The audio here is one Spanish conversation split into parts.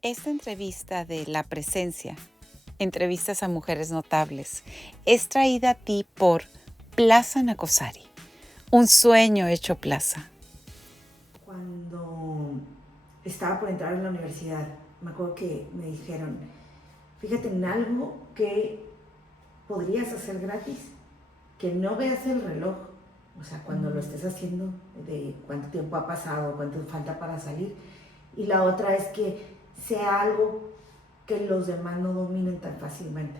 Esta entrevista de La Presencia, entrevistas a mujeres notables, es traída a ti por Plaza Nacosari, un sueño hecho plaza. Cuando estaba por entrar a la universidad, me acuerdo que me dijeron, fíjate en algo que podrías hacer gratis, que no veas el reloj, o sea, cuando lo estés haciendo, de cuánto tiempo ha pasado, cuánto falta para salir. Y la otra es que sea algo que los demás no dominen tan fácilmente.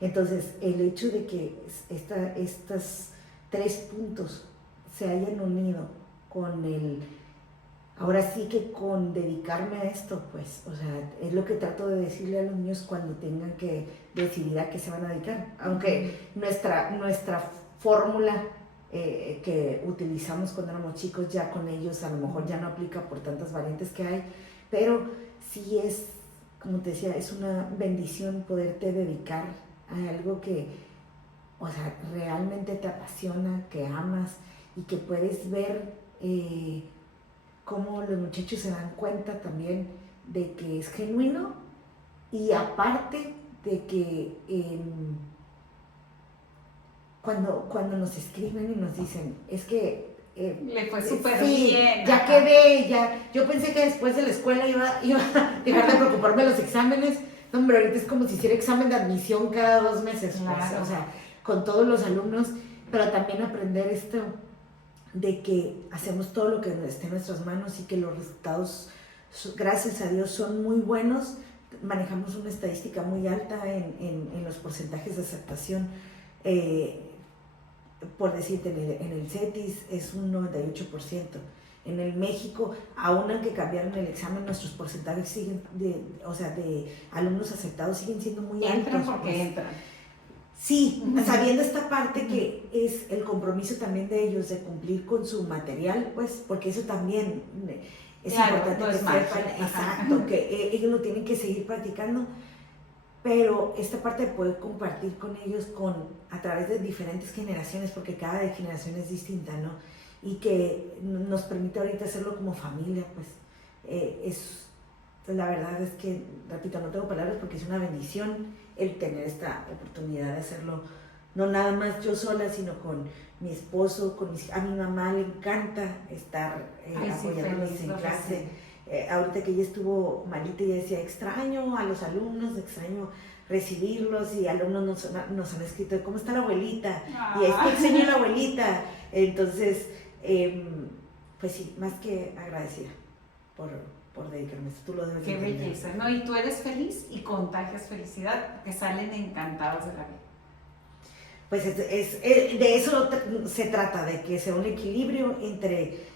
Entonces, el hecho de que estos 3 puntos se hayan unido con ahora sí que con dedicarme a esto, pues, o sea, es lo que trato de decirle a los niños cuando tengan que decidir a qué se van a dedicar. Aunque nuestra fórmula que utilizamos cuando éramos chicos, ya con ellos a lo mejor ya no aplica por tantas variantes que hay, pero sí es, como te decía, es una bendición poderte dedicar a algo que, o sea, realmente te apasiona, que amas y que puedes ver cómo los muchachos se dan cuenta también de que es genuino y aparte de que cuando nos escriben y nos dicen, es que le fue súper sí, bien. Ya quedé, yo pensé que después de la escuela iba a dejar de preocuparme de los exámenes. No, hombre, ahorita es como si hiciera examen de admisión cada 2 meses, claro. pues, o sea, con todos los alumnos, pero también aprender esto de que hacemos todo lo que esté en nuestras manos y que los resultados, gracias a Dios, son muy buenos. Manejamos una estadística muy alta en los porcentajes de aceptación. Por decirte, en el CETIS es un 98%. En el México, aún aunque cambiaron el examen, nuestros porcentajes siguen, de alumnos aceptados siguen siendo muy altos. Entran porque entran. Sí, sabiendo esta parte que es el compromiso también de ellos de cumplir con su material, pues, porque eso también es importante que sepan, exacto, que ellos lo tienen que seguir practicando, pero esta parte de poder compartir con ellos a través de diferentes generaciones, porque cada generación es distinta, ¿no? Y que nos permite ahorita hacerlo como familia, pues, la verdad es que, repito, no tengo palabras porque es una bendición el tener esta oportunidad de hacerlo, no nada más yo sola, sino con mi esposo, a mi mamá le encanta estar apoyándonos en clase. Ahorita que ella estuvo malita, ella decía, extraño a los alumnos, extraño recibirlos, y alumnos nos han escrito, ¿cómo está la abuelita? Y es que extraño a la abuelita. Entonces, pues sí, más que agradecida por dedicarme. Tú lo debes. Qué belleza, ¿no? Y tú eres feliz y contagias felicidad, porque salen encantados de la vida. Pues de eso se trata, de que sea un equilibrio entre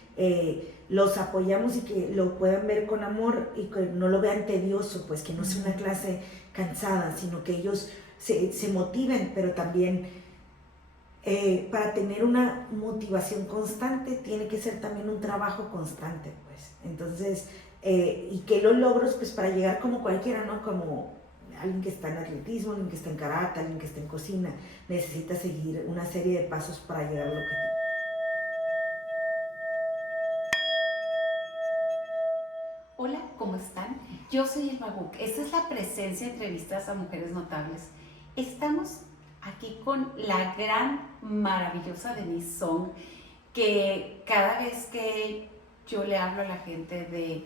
los apoyamos y que lo puedan ver con amor y que no lo vean tedioso, pues que no sea una clase cansada, sino que ellos se motiven, pero también para tener una motivación constante tiene que ser también un trabajo constante, pues. Entonces, y que los logros, pues para llegar como cualquiera, ¿no? Como alguien que está en atletismo, alguien que está en karate, alguien que está en cocina, necesita seguir una serie de pasos para llegar al objetivo. Hola, ¿cómo están? Yo soy Elma Buc. Esta es La Presencia, entrevistas a mujeres notables. Estamos aquí con la gran, maravillosa Denise Song, que cada vez que yo le hablo a la gente de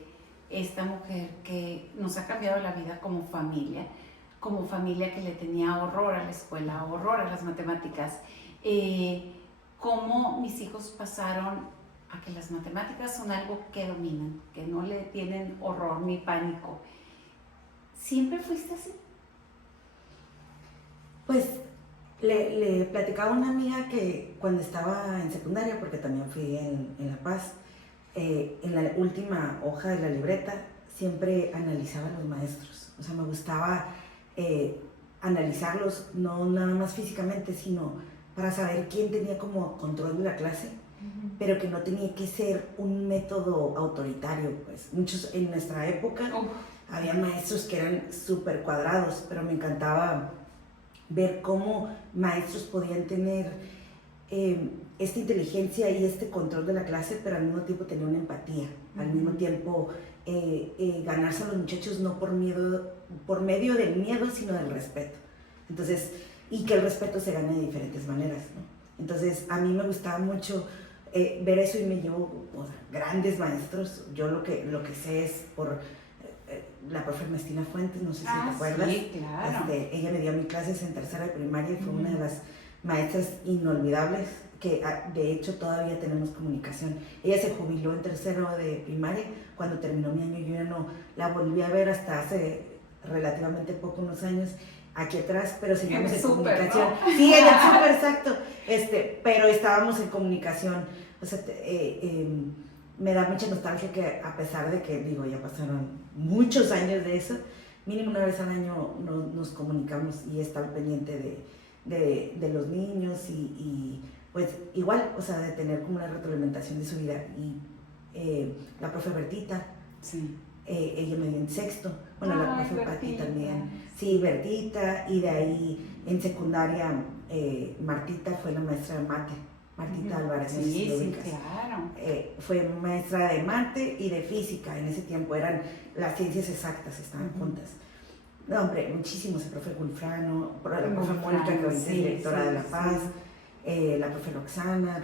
esta mujer que nos ha cambiado la vida como familia que le tenía horror a la escuela, horror a las matemáticas, cómo mis hijos pasaron a que las matemáticas son algo que dominan, que no le tienen horror ni pánico. ¿Siempre fuiste así? Pues le platicaba a una amiga que cuando estaba en secundaria, porque también fui en La Paz, en la última hoja de la libreta siempre analizaba a los maestros. O sea, me gustaba analizarlos, no nada más físicamente, sino para saber quién tenía como control de la clase, pero que no tenía que ser un método autoritario, pues. Muchos en nuestra época había maestros que eran súper cuadrados, pero me encantaba ver cómo maestros podían tener esta inteligencia y este control de la clase, pero al mismo tiempo tener una empatía, al mismo tiempo ganarse a los muchachos no por medio del miedo, sino del respeto. Entonces, y que el respeto se gane de diferentes maneras, ¿no? Entonces, a mí me gustaba mucho ver eso y me llevo, o sea, grandes maestros. Yo lo que sé es por la profe Ernestina Fuentes, no sé si te acuerdas. Sí, claro. Ella me dio mis clases en tercera de primaria y fue una de las maestras inolvidables que de hecho todavía tenemos comunicación. Ella se jubiló en tercero de primaria cuando terminó mi año. Yo ya no la volví a ver hasta hace relativamente poco, unos años, aquí atrás, pero seguimos en comunicación. ¿No? Sí, en el súper, exacto. Pero estábamos en comunicación. O sea, me da mucha nostalgia que a pesar de que, digo, ya pasaron muchos años de eso, mínimo una vez al año nos comunicamos y está al pendiente de los niños y pues igual, o sea, de tener como una retroalimentación de su vida. Y la profe Bertita, sí. Ella me dio en sexto, bueno, la profe Pati también, sí, Bertita, y de ahí en secundaria Martita fue la maestra de mate, Martita Álvarez. Sí, claro. Fue maestra de mate y de física, en ese tiempo eran las ciencias exactas, estaban juntas. No, hombre, muchísimos, el profe Gulfrano, la profe Mónica, que ahorita es directora de La Paz, la profe Roxana,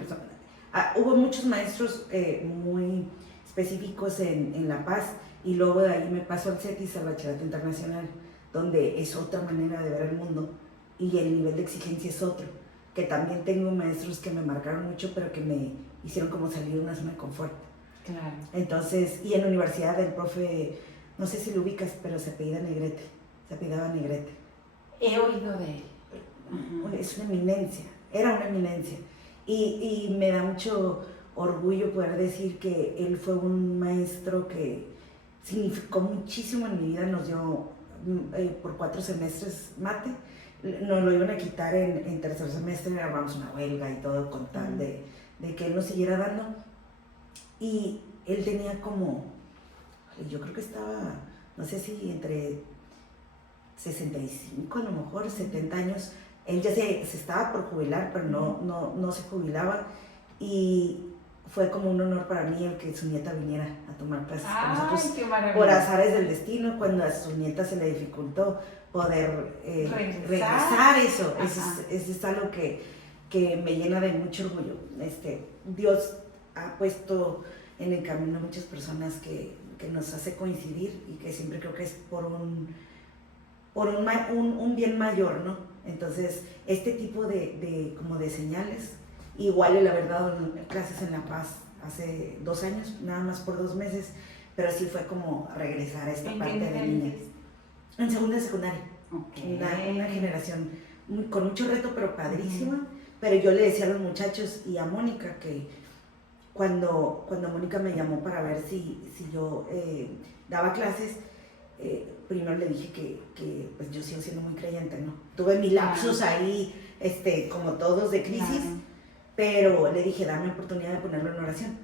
hubo muchos maestros muy específicos en La Paz, y luego de ahí me paso al CETIS, al Bachillerato Internacional, donde es otra manera de ver el mundo y el nivel de exigencia es otro, que también tengo maestros que me marcaron mucho, pero que me hicieron como salir de una zona de confort. Claro. Entonces, y en la universidad el profe, no sé si lo ubicas, pero se apellidaba Negrete. He oído de él. Es una eminencia, era una eminencia. Y me da mucho orgullo poder decir que él fue un maestro que significó muchísimo en mi vida. Nos dio por 4 semestres mate, nos lo iban a quitar en tercer semestre, armamos una huelga y todo con tal de que él nos siguiera dando. Y él tenía como, yo creo que estaba, no sé si entre 65, a lo mejor 70 años. Él ya se estaba por jubilar, pero no se jubilaba, y fue como un honor para mí el que su nieta viniera a tomar clases con nosotros. ¡Qué maravilla! Por azares del destino, cuando a su nieta se le dificultó poder regresar eso. Eso es algo que me llena de mucho orgullo. Dios ha puesto en el camino muchas personas que nos hace coincidir, y que siempre creo que es por un bien mayor, ¿no? Entonces, este tipo como de señales, igual el haber dado clases en La Paz hace 2 años, nada más por 2 meses, pero sí fue como regresar a esta parte de niñas. En segunda de secundaria. Okay. Una generación con mucho reto, pero padrísima. Pero yo le decía a los muchachos y a Mónica que cuando Mónica me llamó para ver si yo daba clases, primero le dije que pues yo sigo siendo muy creyente, ¿no? Tuve mi lapsus ahí, como todos, de crisis, pero le dije, dame la oportunidad de ponerlo en oración.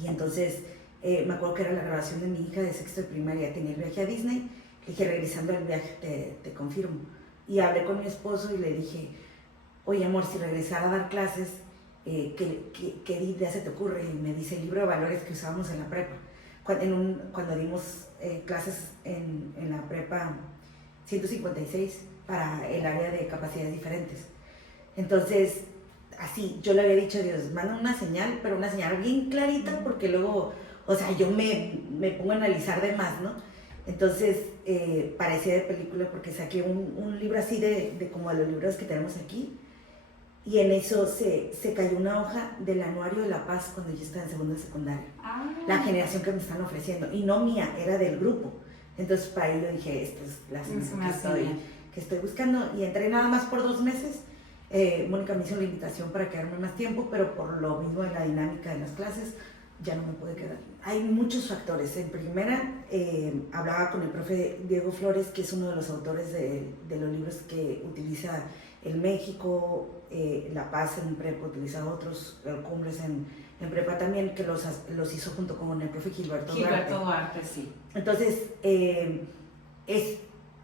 Y entonces me acuerdo que era la grabación de mi hija de sexto de primaria, tenía el viaje a Disney. Le dije, regresando al viaje te confirmo. Y hablé con mi esposo y le dije, oye amor, si regresara a dar clases, ¿qué idea se te ocurre? Y me dice, el libro de valores que usábamos en la prepa. Cuando dimos clases en la prepa 156 para el área de capacidades diferentes. Entonces, así, yo le había dicho a Dios, manda una señal, pero una señal bien clarita, porque luego, o sea, yo me pongo a analizar de más, ¿no? Entonces, parecía de película, porque saqué un libro así de como de los libros que tenemos aquí, y en eso se cayó una hoja del anuario de La Paz cuando yo estaba en segunda de secundaria. La generación que me están ofreciendo, y no mía, era del grupo. Entonces para ahí lo dije, esta es la señal que estoy buscando, y entré nada más por 2 meses. Mónica me hizo la invitación para quedarme más tiempo, pero por lo mismo de la dinámica de las clases, ya no me pude quedar. Hay muchos factores. En primera, hablaba con el profe Diego Flores, que es uno de los autores de los libros que utiliza el México, La Paz en prepa, utiliza otros, Cumbres en prepa también, que los hizo junto con el profe Gilberto Duarte, sí. Entonces,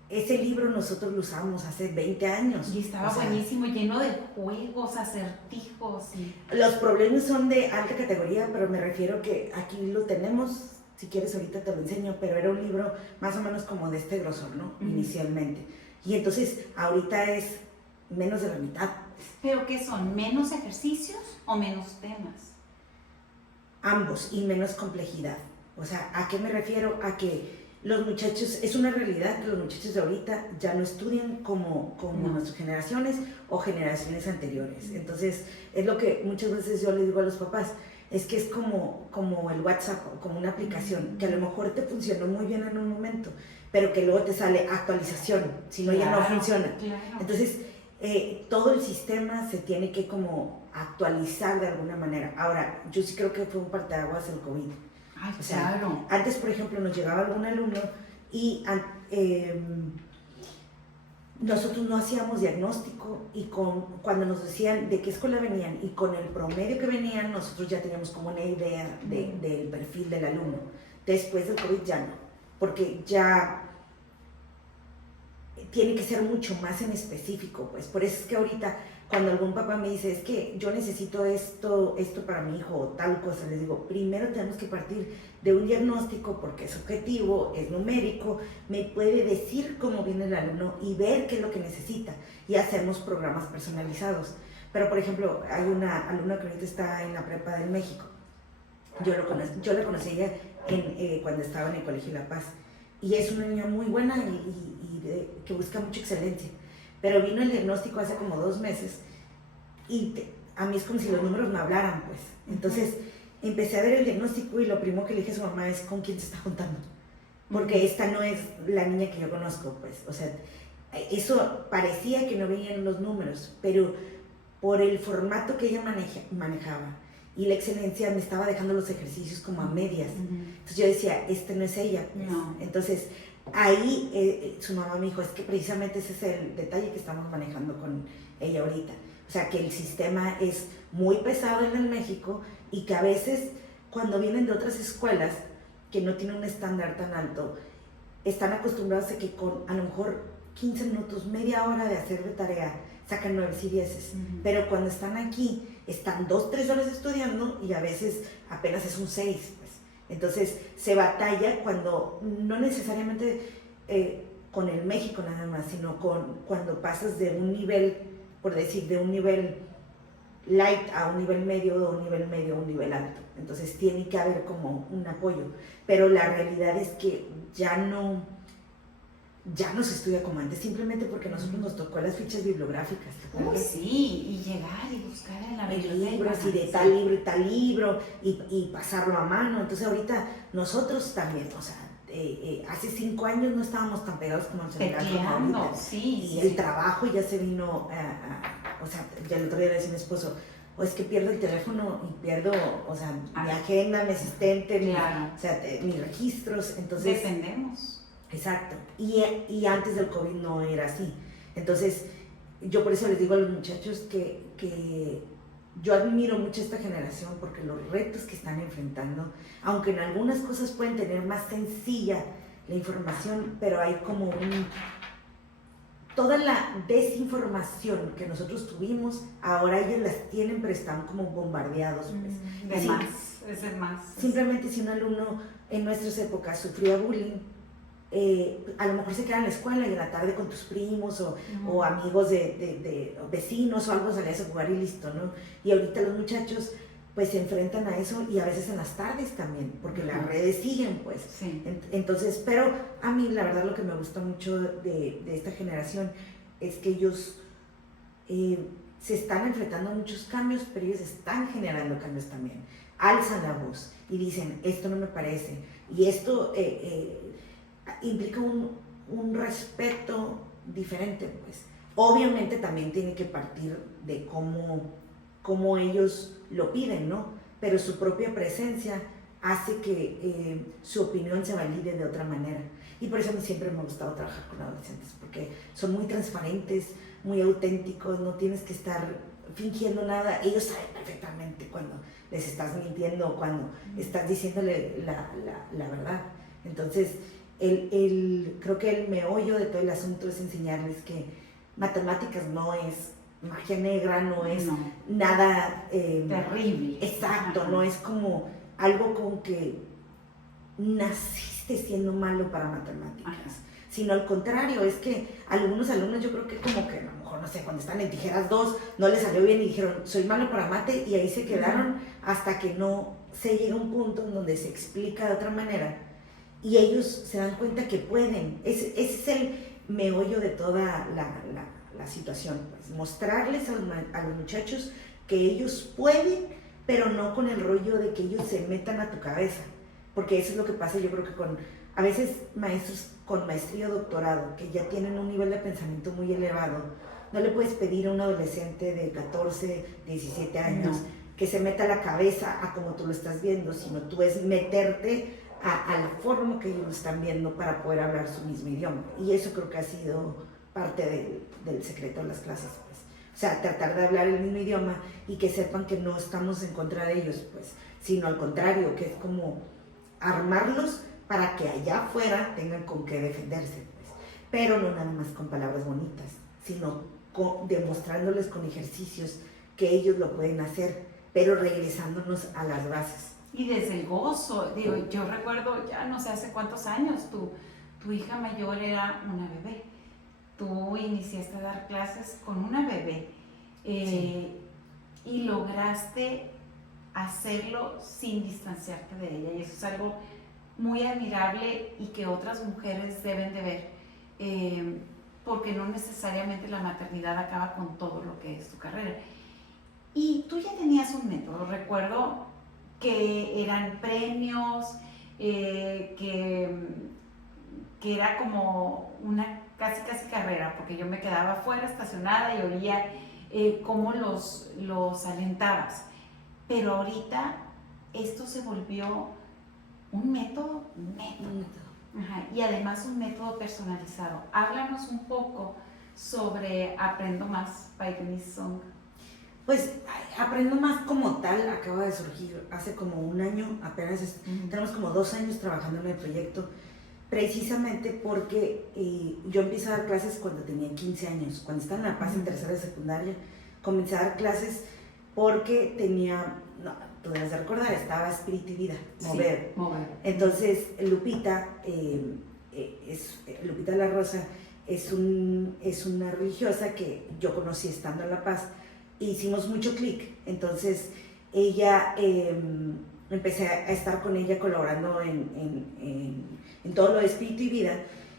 ese libro nosotros lo usamos hace 20 años. Y estaba buenísimo, lleno de juegos, acertijos. Los problemas son de alta categoría, pero me refiero que aquí lo tenemos si quieres ahorita te lo enseño, pero era un libro más o menos como de este grosor, ¿no? Inicialmente. Y entonces ahorita es menos de la mitad. ¿Pero qué son? ¿Menos ejercicios o menos temas? Ambos, y menos complejidad. O sea, ¿a qué me refiero? A que los muchachos, es una realidad que los muchachos de ahorita ya no estudian como nuestras generaciones o generaciones anteriores. Entonces, es lo que muchas veces yo le digo a los papás, es que es como el WhatsApp, como una aplicación, que a lo mejor te funcionó muy bien en un momento, pero que luego te sale actualización, si no ya no funciona. Claro. Entonces, todo el sistema se tiene que como actualizar de alguna manera. Ahora, yo sí creo que fue un parteaguas el COVID. Ay, o sea, claro. Antes, por ejemplo, nos llegaba algún alumno y nosotros no hacíamos diagnóstico y cuando nos decían de qué escuela venían y con el promedio que venían, nosotros ya teníamos como una idea del perfil del alumno. Después del COVID ya no, porque ya tiene que ser mucho más en específico, pues. Por eso es que ahorita cuando algún papá me dice, es que yo necesito esto para mi hijo o tal cosa, les digo, primero tenemos que partir de un diagnóstico porque es objetivo, es numérico, me puede decir cómo viene el alumno y ver qué es lo que necesita y hacemos programas personalizados. Pero, por ejemplo, hay una alumna que ahorita está en la prepa del México. Yo la conocí ella cuando estaba en el Colegio La Paz y es una niña muy buena y que busca mucha excelencia. Pero vino el diagnóstico hace como 2 meses y a mí es como si los números me hablaran, pues. Entonces empecé a ver el diagnóstico y lo primero que le dije a su mamá es con quién se está juntando. Porque esta no es la niña que yo conozco, pues. O sea, eso parecía que no veían los números, pero por el formato que ella manejaba y la excelencia me estaba dejando los ejercicios como a medias. Entonces yo decía, no es ella, pues. No. Entonces ahí su mamá me dijo, es que precisamente ese es el detalle que estamos manejando con ella ahorita. O sea, que el sistema es muy pesado en México y que a veces cuando vienen de otras escuelas que no tienen un estándar tan alto, están acostumbrados a que con a lo mejor 15 minutos, media hora de hacer de tarea, sacan 9 y 10. Pero cuando están aquí, están 2, 3 horas estudiando y a veces apenas es un 6. Entonces se batalla cuando no necesariamente con el México nada más, sino cuando pasas de un nivel, por decir, de un nivel light a un nivel medio, o un nivel medio a un nivel alto. Entonces tiene que haber como un apoyo. Pero la realidad es que ya no se estudia como antes, simplemente porque a nosotros nos tocó las fichas bibliográficas. Uy, sí, y llegar y buscar en la biblioteca. Libros y de tal libro y tal libro y pasarlo a mano. Entonces ahorita nosotros también, o sea, hace 5 años no estábamos tan pegados como el celular como ahorita. Sí, y el trabajo ya se vino, o sea, ya el otro día le decía a mi esposo, o es que pierdo el teléfono y pierdo, o sea, mi agenda, mi asistente, o sea, mis registros, entonces... Dependemos. Exacto, y antes del COVID no era así. Entonces, yo por eso les digo a los muchachos que yo admiro mucho a esta generación porque los retos que están enfrentando, aunque en algunas cosas pueden tener más sencilla la información, pero hay como toda la desinformación que nosotros tuvimos, ahora ellos las tienen, pero están como bombardeados. Pues. Es el más. Simplemente si un alumno en nuestras épocas sufría bullying, a lo mejor se queda en la escuela y en la tarde con tus primos o amigos de vecinos o algo salías a jugar y listo, ¿no? Y ahorita los muchachos pues se enfrentan a eso y a veces en las tardes también, porque las redes siguen, pues. Sí. Entonces, pero a mí la verdad lo que me gusta mucho de esta generación es que ellos se están enfrentando a muchos cambios, pero ellos están generando cambios también. Alzan la voz y dicen, esto no me parece, y esto... implica un respeto diferente, pues. Obviamente también tiene que partir de cómo ellos lo piden, ¿no? Pero su propia presencia hace que su opinión se valide de otra manera. Y por eso a mí siempre me ha gustado trabajar con adolescentes, porque son muy transparentes, muy auténticos, no tienes que estar fingiendo nada. Ellos saben perfectamente cuando les estás mintiendo o cuando estás diciéndole la verdad. Entonces, creo que el meollo de todo el asunto es enseñarles que matemáticas no es magia negra, no es nada terrible. Exacto, no es como algo con que naciste siendo malo para matemáticas, sino al contrario, es que algunos alumnos yo creo que como que a lo mejor, no sé, cuando están en tijeras 2 no les salió bien y dijeron, soy malo para mate, y ahí se quedaron hasta que no se llega a un punto en donde se explica de otra manera y ellos se dan cuenta que pueden. Ese es el meollo de toda la situación, pues, mostrarles a los muchachos que ellos pueden, pero no con el rollo de que ellos se metan a tu cabeza, porque eso es lo que pasa yo creo que con, a veces maestros con maestría o doctorado, que ya tienen un nivel de pensamiento muy elevado, no le puedes pedir a un adolescente de 14, 17 años que se meta a la cabeza a como tú lo estás viendo, sino tú es meterte a la forma que ellos lo están viendo para poder hablar su mismo idioma. Y eso creo que ha sido parte del secreto de las clases, pues. O sea, tratar de hablar el mismo idioma y que sepan que no estamos en contra de ellos, pues, sino al contrario, que es como armarlos para que allá afuera tengan con qué defenderse, pues. Pero no nada más con palabras bonitas, sino demostrándoles con ejercicios que ellos lo pueden hacer, pero regresándonos a las bases. Y desde el gozo, digo, yo recuerdo, ya no sé hace cuántos años, tu hija mayor era una bebé. Tú iniciaste a dar clases con una bebé y lograste hacerlo sin distanciarte de ella. Y eso es algo muy admirable y que otras mujeres deben de ver, porque no necesariamente la maternidad acaba con todo lo que es tu carrera. Y tú ya tenías un método, recuerdo que eran premios, que era como una casi carrera, porque yo me quedaba afuera estacionada y oía cómo los alentabas. Pero ahorita esto se volvió un método. Ajá, y además un método personalizado. Háblanos un poco sobre Aprendo Más by Denise Song. Pues Aprendo Más como tal acaba de surgir hace como un año, apenas tenemos como 2 años trabajando en el proyecto, precisamente porque yo empecé a dar clases cuando tenía 15 años, cuando estaba en La Paz en tercera de secundaria, comencé a dar clases porque tenía, no, tú debes de recordar, estaba Espíritu y Vida, mover. Entonces Lupita, Lupita La Rosa, es una religiosa que yo conocí estando en La Paz, hicimos mucho clic, entonces ella, empecé a estar con ella colaborando en todo lo de Espíritu y Vida,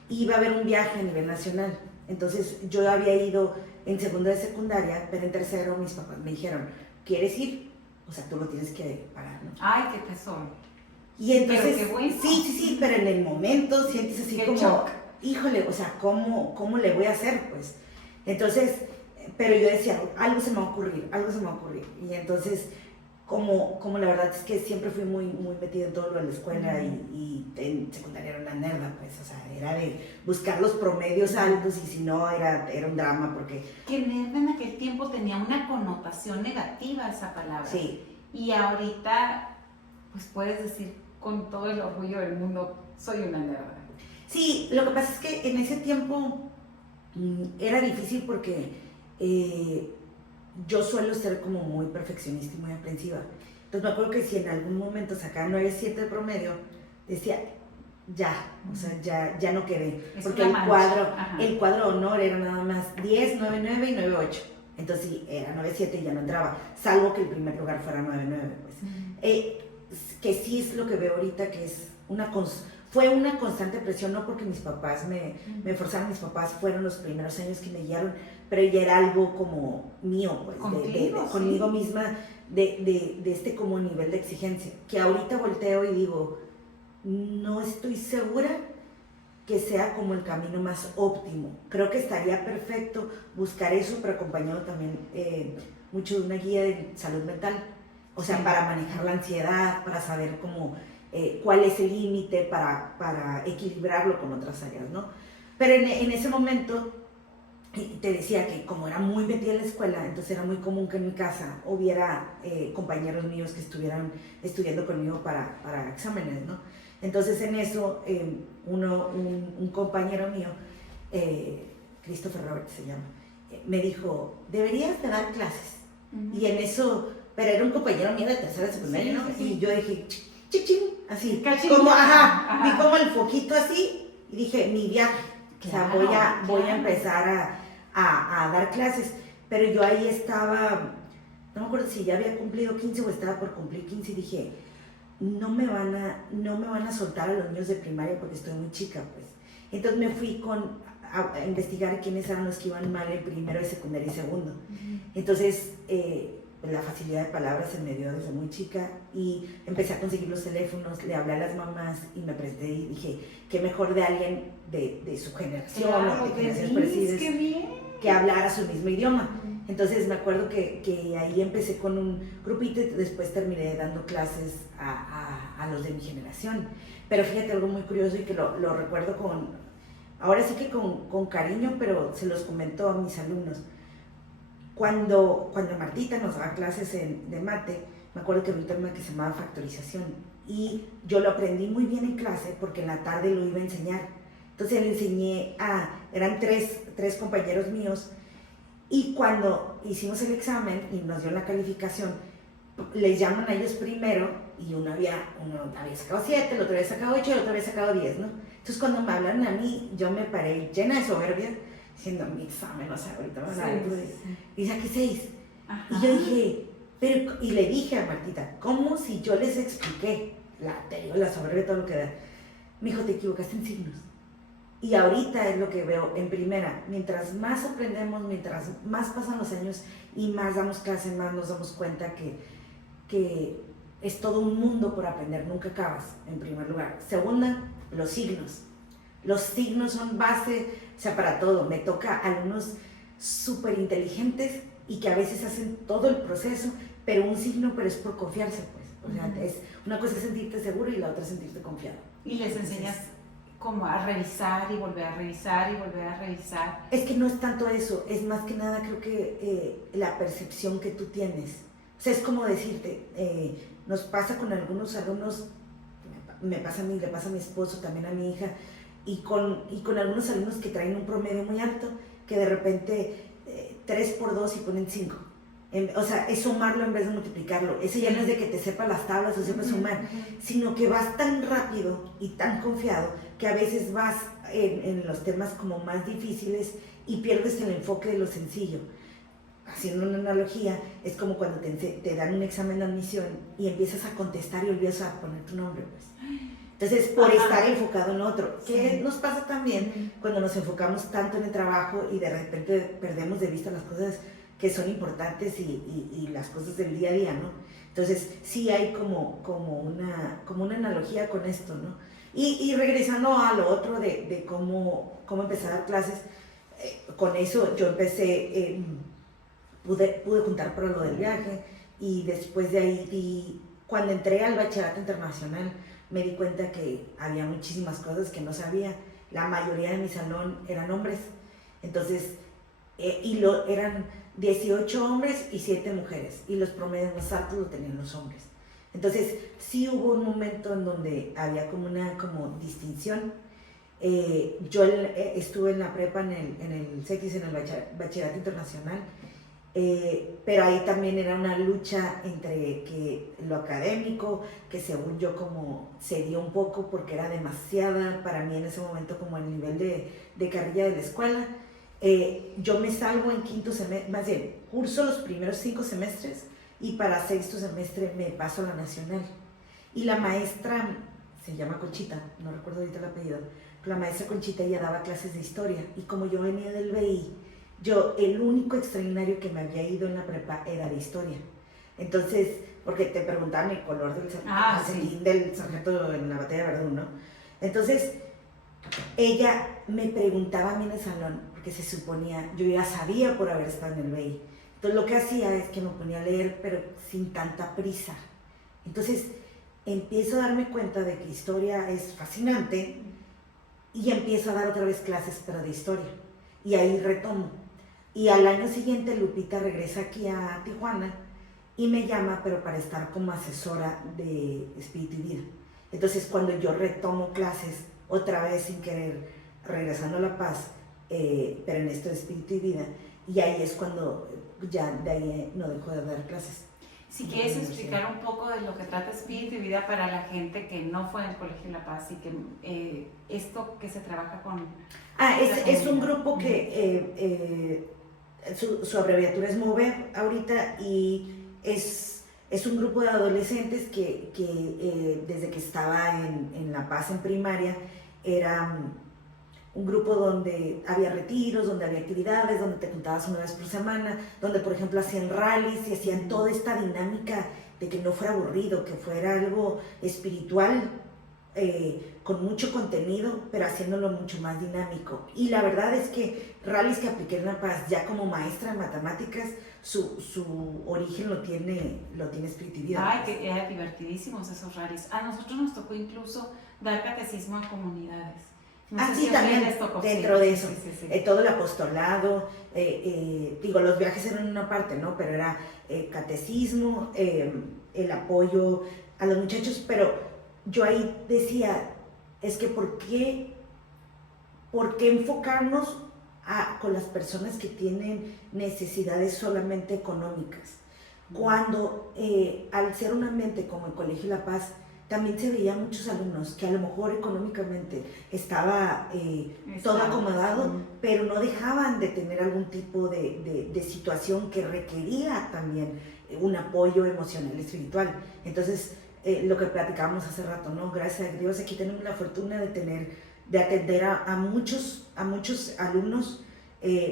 y iba a haber un viaje a nivel nacional, entonces yo había ido en segundo de secundaria, pero en tercero mis papás me dijeron, ¿quieres ir? O sea, tú lo tienes que pagar, ¿no? ¡Ay, qué tesoro! Y entonces, pero qué bueno. Sí, pero en el momento sientes así qué como, shock. Híjole, o sea, ¿cómo le voy a hacer, pues? Entonces, pero yo decía, algo se me va a ocurrir. Y entonces, como la verdad es que siempre fui muy metida en todo lo de la escuela y en secundaria era una nerda, pues, o sea, era de buscar los promedios altos y si no, era un drama porque... Que nerda en aquel tiempo tenía una connotación negativa esa palabra. Sí. Y ahorita, pues puedes decir con todo el orgullo del mundo, soy una nerda. Sí, lo que pasa es que en ese tiempo era difícil porque yo suelo ser como muy perfeccionista y muy aprensiva. Entonces me acuerdo que si en algún momento sacaba 9.7 de promedio, decía, ya, o sea, ya no quedé. Porque el cuadro honor era nada más 10, 9.9 y 9.8. Entonces sí, era 9.7 y ya no entraba, salvo que el primer lugar fuera 9.9, pues. Que sí es lo que veo ahorita, que es fue una constante presión, no porque mis papás me forzaron, mis papás fueron los primeros años que me guiaron, pero ya era algo como mío, pues, conmigo misma, de este como nivel de exigencia, que ahorita volteo y digo, no estoy segura que sea como el camino más óptimo. Creo que estaría perfecto buscar eso, pero acompañado también mucho de una guía de salud mental, o sea, para manejar la ansiedad, para saber cómo... cuál es el límite para equilibrarlo con otras áreas, ¿no? Pero en ese momento te decía que como era muy metida en la escuela, entonces era muy común que en mi casa hubiera compañeros míos que estuvieran estudiando conmigo para exámenes, ¿no? Entonces en eso un compañero mío, Christopher Roberts se llama, me dijo, deberías de dar clases. Y en eso, pero era un compañero mío de tercera secundaria, ¿no? Y yo dije, chichín, así, Cachín. como, Ajá. vi como el foquito así, y dije, mi viaje, o sea, voy a empezar a dar clases, pero yo ahí estaba, no me acuerdo si ya había cumplido 15 o estaba por cumplir 15, y dije, no me van a soltar a los niños de primaria porque estoy muy chica, pues. Entonces me fui a investigar quiénes eran los que iban mal en primero, de secundaria y segundo. Entonces, la facilidad de palabras se me dio desde muy chica y empecé a conseguir los teléfonos, le hablé a las mamás y me presenté y dije, qué mejor de alguien de su generación, Claro, o de generaciones parecidas, qué bien. que hablara su mismo idioma. Entonces me acuerdo que ahí empecé con un grupito y después terminé dando clases a los de mi generación. Pero fíjate algo muy curioso y que lo recuerdo ahora sí que con cariño, pero se los comento a mis alumnos. Cuando Martita nos daba clases de mate, me acuerdo que había un tema que se llamaba factorización y yo lo aprendí muy bien en clase porque en la tarde lo iba a enseñar. Entonces le enseñé eran tres compañeros míos y cuando hicimos el examen y nos dio la calificación, les llaman a ellos primero y uno había sacado 7, el otro había sacado 8 y el otro había sacado 10, ¿no? Entonces cuando me hablan a mí, yo me paré llena de soberbia, diciendo, mi examen, o sea, ahorita van a dar, y saqué 6. Y yo dije, y le dije a Martita, ¿cómo si yo les expliqué la soberbia, todo lo que da? Me dijo, te equivocaste en signos. Y ahorita es lo que veo en primera, mientras más aprendemos, mientras más pasan los años y más damos clase, más nos damos cuenta que es todo un mundo por aprender, nunca acabas, en primer lugar. Segunda, los signos. Los signos son base, o sea, para todo. Me toca alumnos súper inteligentes y que a veces hacen todo el proceso, pero un signo, pero es por confiarse, pues. O sea, es una cosa es sentirte seguro y la otra es sentirte confiado. Y les enseñas como a revisar y volver a revisar y volver a revisar. Es que no es tanto eso, es más que nada creo que la percepción que tú tienes. O sea, es como decirte, nos pasa con algunos alumnos, me pasa a mí, le pasa a mi esposo, también a mi hija, y con algunos alumnos que traen un promedio muy alto, que de repente 3 por 2 y ponen 5. O sea, es sumarlo en vez de multiplicarlo. Eso ya no es de que te sepas las tablas o sepas sumar, sino que vas tan rápido y tan confiado que a veces vas en los temas como más difíciles y pierdes el enfoque de lo sencillo. Haciendo una analogía, es como cuando te dan un examen de admisión y empiezas a contestar y olvidas a poner tu nombre, pues. Entonces, por estar enfocado en otro, que nos pasa también cuando nos enfocamos tanto en el trabajo y de repente perdemos de vista las cosas que son importantes y las cosas del día a día, ¿no? Entonces, sí hay como una analogía con esto, ¿no? Y regresando a lo otro de cómo empezar a dar clases, con eso yo empecé, pude juntar para lo del viaje y después de ahí, cuando entré al bachillerato internacional, me di cuenta que había muchísimas cosas que no sabía. La mayoría de mi salón eran hombres, entonces, eran 18 hombres y 7 mujeres, y los promedios más altos lo tenían los hombres. Entonces, sí hubo un momento en donde había como una distinción. Yo estuve en la prepa, en el CETIS, en el bachillerato internacional, pero ahí también era una lucha entre que lo académico, que según yo como se dio un poco porque era demasiada para mí en ese momento como el nivel de carrilla de la escuela. Yo me salgo en quinto semestre, más bien, curso los primeros 5 semestres y para sexto semestre me paso a la nacional. Y la maestra, se llama Conchita, no recuerdo ahorita el apellido, pero la maestra Conchita ella daba clases de historia y como yo venía del BI, el único extraordinario que me había ido en la prepa era de historia. Entonces, porque te preguntaban el color del del sargento en la batalla de Verdún, ¿no? Entonces, ella me preguntaba a mí en el salón, porque se suponía, yo ya sabía por haber estado en el BI. Entonces, lo que hacía es que me ponía a leer, pero sin tanta prisa. Entonces, empiezo a darme cuenta de que historia es fascinante y empiezo a dar otra vez clases, pero de historia. Y ahí retomo. Y al año siguiente Lupita regresa aquí a Tijuana y me llama, pero para estar como asesora de espíritu y vida. Entonces, cuando yo retomo clases, otra vez sin querer, regresando a La Paz, pero en esto de espíritu y vida, y ahí es cuando ya de ahí no dejo de dar clases. Si quieres explicar un poco de lo que trata Espíritu y Vida para la gente que no fue al Colegio La Paz y que esto que se trabaja con... Es un grupo que su abreviatura es MOVER ahorita y es un grupo de adolescentes que desde que estaba en La Paz en primaria era un grupo donde había retiros, donde había actividades, donde te juntabas una vez por semana, donde por ejemplo hacían rallies y hacían toda esta dinámica de que no fuera aburrido, que fuera algo espiritual, con mucho contenido, pero haciéndolo mucho más dinámico. Y la verdad es que rallies que apliqué en La Paz ya como maestra de matemáticas, su origen lo tiene Espíritu y Vida. Ay, que eran divertidísimos esos rallies. A nosotros nos tocó incluso dar catecismo a comunidades. No sé Sí, si también les tocó, dentro de eso, sí. todo el apostolado, digo, los viajes eran una parte, ¿no? Pero era catecismo, el apoyo a los muchachos, pero yo ahí decía, es que ¿por qué enfocarnos con las personas que tienen necesidades solamente económicas? Cuando al ser un ambiente como el Colegio La Paz, también se veían muchos alumnos que a lo mejor económicamente estaba todo acomodado, pero no dejaban de tener algún tipo de situación que requería también un apoyo emocional, espiritual. Entonces, lo que platicábamos hace rato, ¿no? Gracias a Dios aquí tenemos la fortuna de atender a muchos alumnos.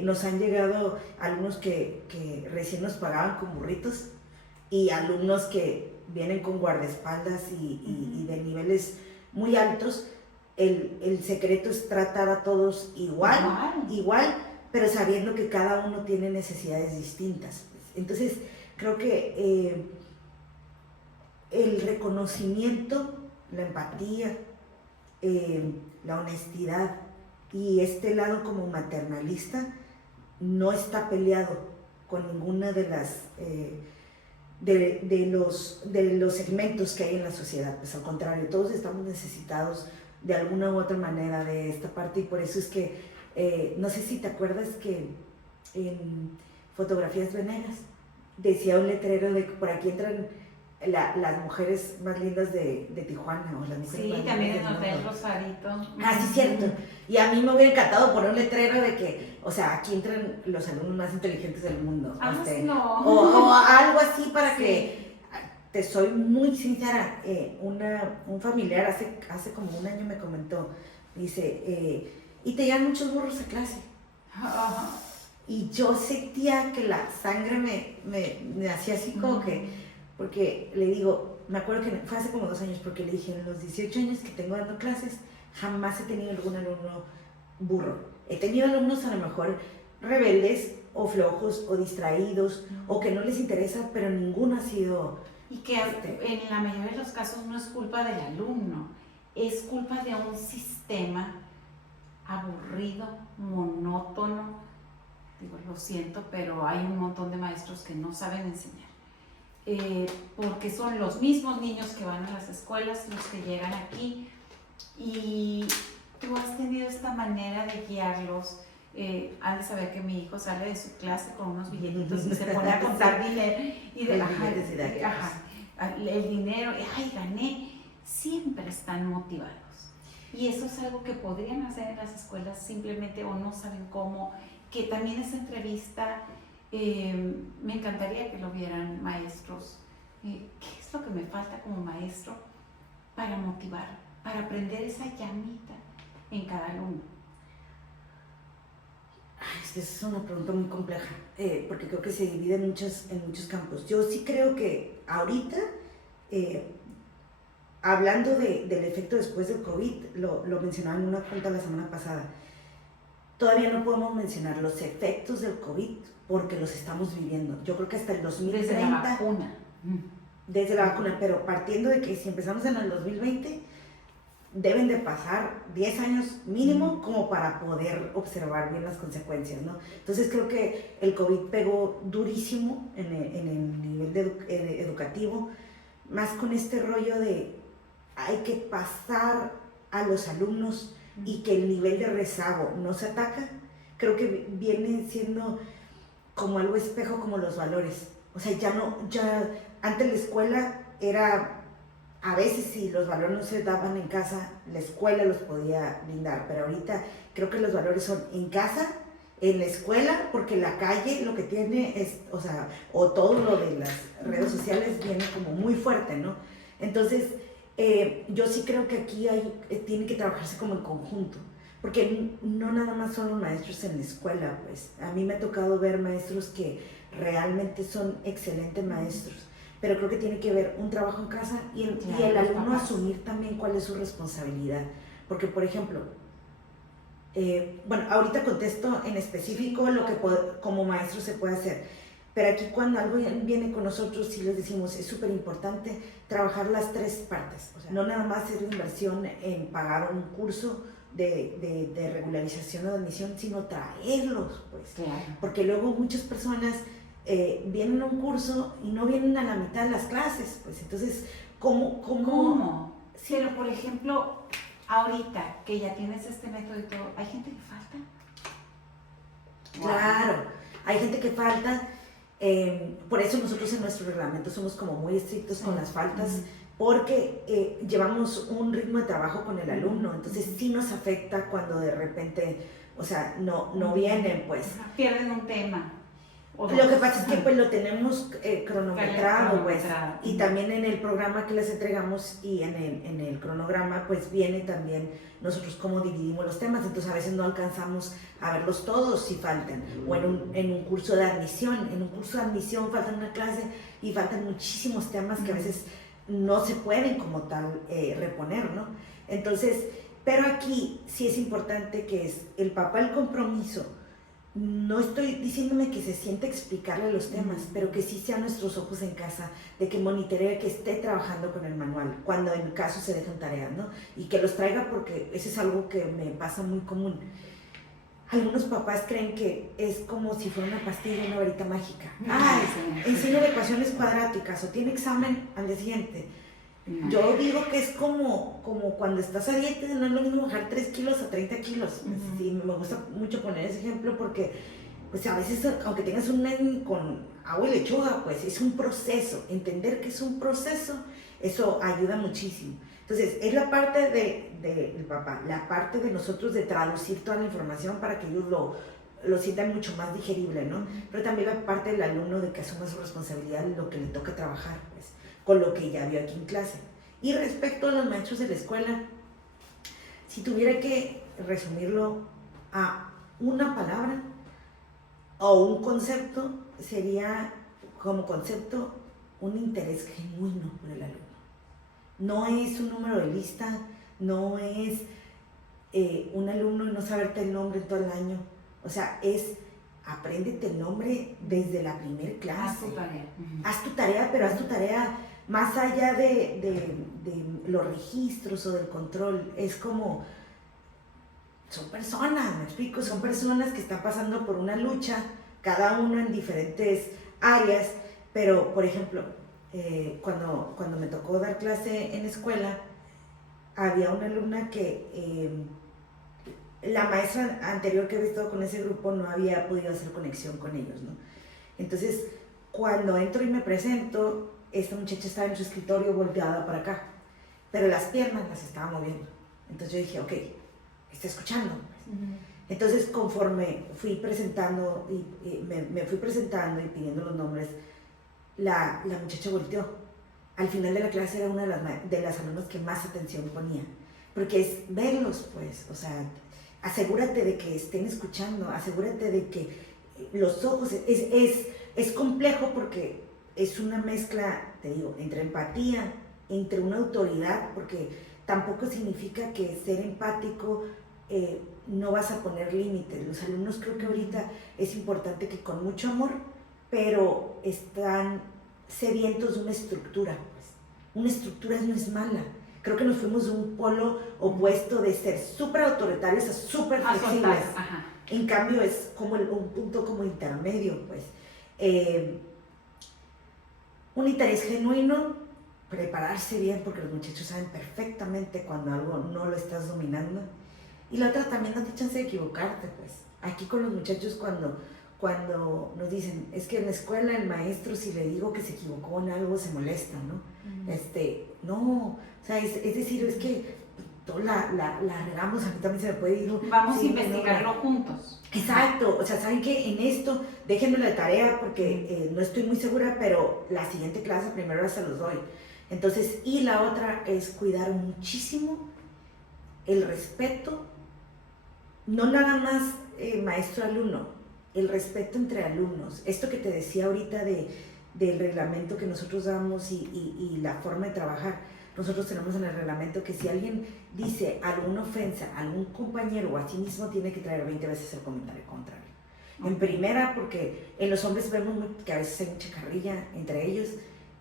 Nos han llegado alumnos que recién nos pagaban con burritos y alumnos que vienen con guardaespaldas y de niveles muy altos. El secreto es tratar a todos igual, pero sabiendo que cada uno tiene necesidades distintas. Entonces, creo que el reconocimiento, la empatía, la honestidad y este lado como maternalista no está peleado con ninguna de las... de los segmentos que hay en la sociedad, pues al contrario, todos estamos necesitados de alguna u otra manera de esta parte y por eso es que, no sé si te acuerdas que en Fotografías Venegas decía un letrero de que por aquí entran las mujeres más lindas de Tijuana o las mujeres más también lindas en Hotel Rosarito. Sí, cierto. Y a mí me hubiera encantado poner un letrero de que, o sea, aquí entran los alumnos más inteligentes del mundo. No. O algo así para que, te soy muy sincera, un familiar hace como un año me comentó, dice, y te llevan muchos burros a clase. Y yo sentía que la sangre me hacía así como que, porque le digo, me acuerdo que fue hace como 2 años, porque le dije, en los 18 años que tengo dando clases, jamás he tenido algún alumno burro. He tenido alumnos a lo mejor rebeldes o flojos o distraídos o que no les interesa, pero ninguno ha sido... Y que en la mayoría de los casos no es culpa del alumno, es culpa de un sistema aburrido, monótono. Digo, lo siento, pero hay un montón de maestros que no saben enseñar. Porque son los mismos niños que van a las escuelas los que llegan aquí y tú has tenido esta manera de guiarlos. Han de saber que mi hijo sale de su clase con unos billetitos y se pone a contar dinero y el dinero, ay, gané. Siempre están motivados y eso es algo que podrían hacer en las escuelas simplemente o no saben cómo. Que también esa entrevista me encantaría que lo vieran maestros. ¿Qué es lo que me falta como maestro para motivar, para prender esa llamita en cada alumno? Esa es una pregunta muy compleja, porque creo que se divide en muchos campos. Yo sí creo que ahorita, hablando del efecto después del COVID, lo mencionaba en una junta la semana pasada, todavía no podemos mencionar los efectos del COVID porque los estamos viviendo. Yo creo que hasta el 2030... Desde la vacuna. Desde la vacuna, pero partiendo de que si empezamos en el 2020, deben de pasar 10 años mínimo como para poder observar bien las consecuencias, ¿no? Entonces creo que el COVID pegó durísimo en el nivel educativo, más con este rollo de hay que pasar a los alumnos y que el nivel de rezago no se ataca. Creo que viene siendo como algo espejo como los valores. O sea, antes la escuela era, a veces si los valores no se daban en casa, la escuela los podía brindar, pero ahorita creo que los valores son en casa, en la escuela, porque la calle lo que tiene es, o todo lo de las redes sociales viene como muy fuerte, ¿no? Entonces, yo sí creo que aquí tiene que trabajarse como en conjunto, porque no nada más son los maestros en la escuela, pues. A mí me ha tocado ver maestros que realmente son excelentes maestros, pero creo que tiene que ver un trabajo en casa y el alumno asumir también cuál es su responsabilidad. Porque, por ejemplo, bueno, ahorita contesto en específico lo que como maestro se puede hacer, pero aquí cuando algo viene con nosotros sí les decimos, es súper importante trabajar las tres partes. O sea, no nada más hacer inversión en pagar un curso de regularización o de admisión, sino traerlos, pues. Claro. Porque luego muchas personas vienen a un curso y no vienen a la mitad de las clases, pues. Entonces, ¿cómo? Sí. Pero, por ejemplo, ahorita que ya tienes este método y todo, ¿hay gente que falta? Claro, hay gente que falta. Por eso nosotros en nuestro reglamento somos como muy estrictos con las faltas, porque llevamos un ritmo de trabajo con el alumno, entonces sí nos afecta cuando de repente, no vienen, pues. Pierden un tema. Lo que pasa es que pues lo tenemos cronometrado, pues, y también en el programa que les entregamos y en el cronograma pues viene también nosotros cómo dividimos los temas, entonces a veces no alcanzamos a verlos todos si faltan, o en un curso de admisión, faltan una clase y faltan muchísimos temas que a veces no se pueden como tal reponer, ¿no? Entonces, pero aquí sí es importante que es el papá el compromiso. No estoy diciéndome que se siente explicarle los temas, pero que sí sean nuestros ojos en casa, de que monitoree que esté trabajando con el manual, cuando en caso se dejan tareas, ¿no? Y que los traiga, porque eso es algo que me pasa muy común. Algunos papás creen que es como si fuera una pastilla, una varita mágica. Enseña de ecuaciones cuadráticas o tiene examen al día siguiente. Yo digo que es como cuando estás a dieta, no es lo mismo bajar 3 kilos a 30 kilos. Sí, me gusta mucho poner ese ejemplo porque pues a veces, aunque tengas un año con agua y lechuga, pues es un proceso. Entender que es un proceso, eso ayuda muchísimo. Entonces, es la parte del papá, la parte de nosotros de traducir toda la información para que ellos lo sientan mucho más digerible, ¿no? Pero también la parte del alumno de que asuma su responsabilidad y lo que le toca trabajar, pues, con lo que ya vio aquí en clase. Y respecto a los maestros de la escuela, si tuviera que resumirlo a una palabra o un concepto, sería como concepto un interés genuino por el alumno. No es un número de lista, no es un alumno y no saberte el nombre todo el año. O sea, es apréndete el nombre desde la primer clase. Haz tu tarea. Haz tu tarea, pero haz tu tarea más allá de los registros o del control. Es como, son personas, me explico, son personas que están pasando por una lucha, cada uno en diferentes áreas, pero por ejemplo, cuando me tocó dar clase en escuela, había una alumna que la maestra anterior que había estado con ese grupo no había podido hacer conexión con ellos, ¿no? Entonces, cuando entro y me presento, esta muchacha estaba en su escritorio volteada para acá, pero las piernas las estaba moviendo. Entonces yo dije, ok, está escuchando. Entonces, conforme fui presentando y me fui presentando y pidiendo los nombres, la muchacha volteó. Al final de la clase era una de las alumnas que más atención ponía, porque es verlos, pues, o sea, asegúrate de que estén escuchando, asegúrate de que los ojos, es complejo porque es una mezcla, te digo, entre empatía, entre una autoridad, porque tampoco significa que ser empático no vas a poner límites. Los alumnos creo que ahorita es importante que con mucho amor, pero están sedientos de una estructura, pues. Una estructura no es mala. Creo que nos fuimos de un polo opuesto de ser súper autoritarios a súper flexibles. En cambio es como un punto como intermedio, pues. Un interés genuino, prepararse bien porque los muchachos saben perfectamente cuando algo no lo estás dominando. Y la otra también, date chance de equivocarte, pues. Aquí con los muchachos cuando nos dicen, es que en la escuela el maestro si le digo que se equivocó en algo se molesta, ¿no? No, o sea, es decir, es que la regamos, a mí también se me puede ir. Vamos a investigarlo juntos. Exacto, o sea, saben que en esto, déjenme la tarea porque no estoy muy segura, pero la siguiente clase primero se los doy. Entonces, y la otra es cuidar muchísimo el respeto, no nada más maestro-alumno, el respeto entre alumnos. Esto que te decía ahorita del reglamento que nosotros damos y la forma de trabajar, nosotros tenemos en el reglamento que si alguien dice alguna ofensa a algún compañero o a sí mismo, tiene que traer 20 veces el comentario contrario. En primera, porque en los hombres vemos que a veces hay mucha carrilla entre ellos,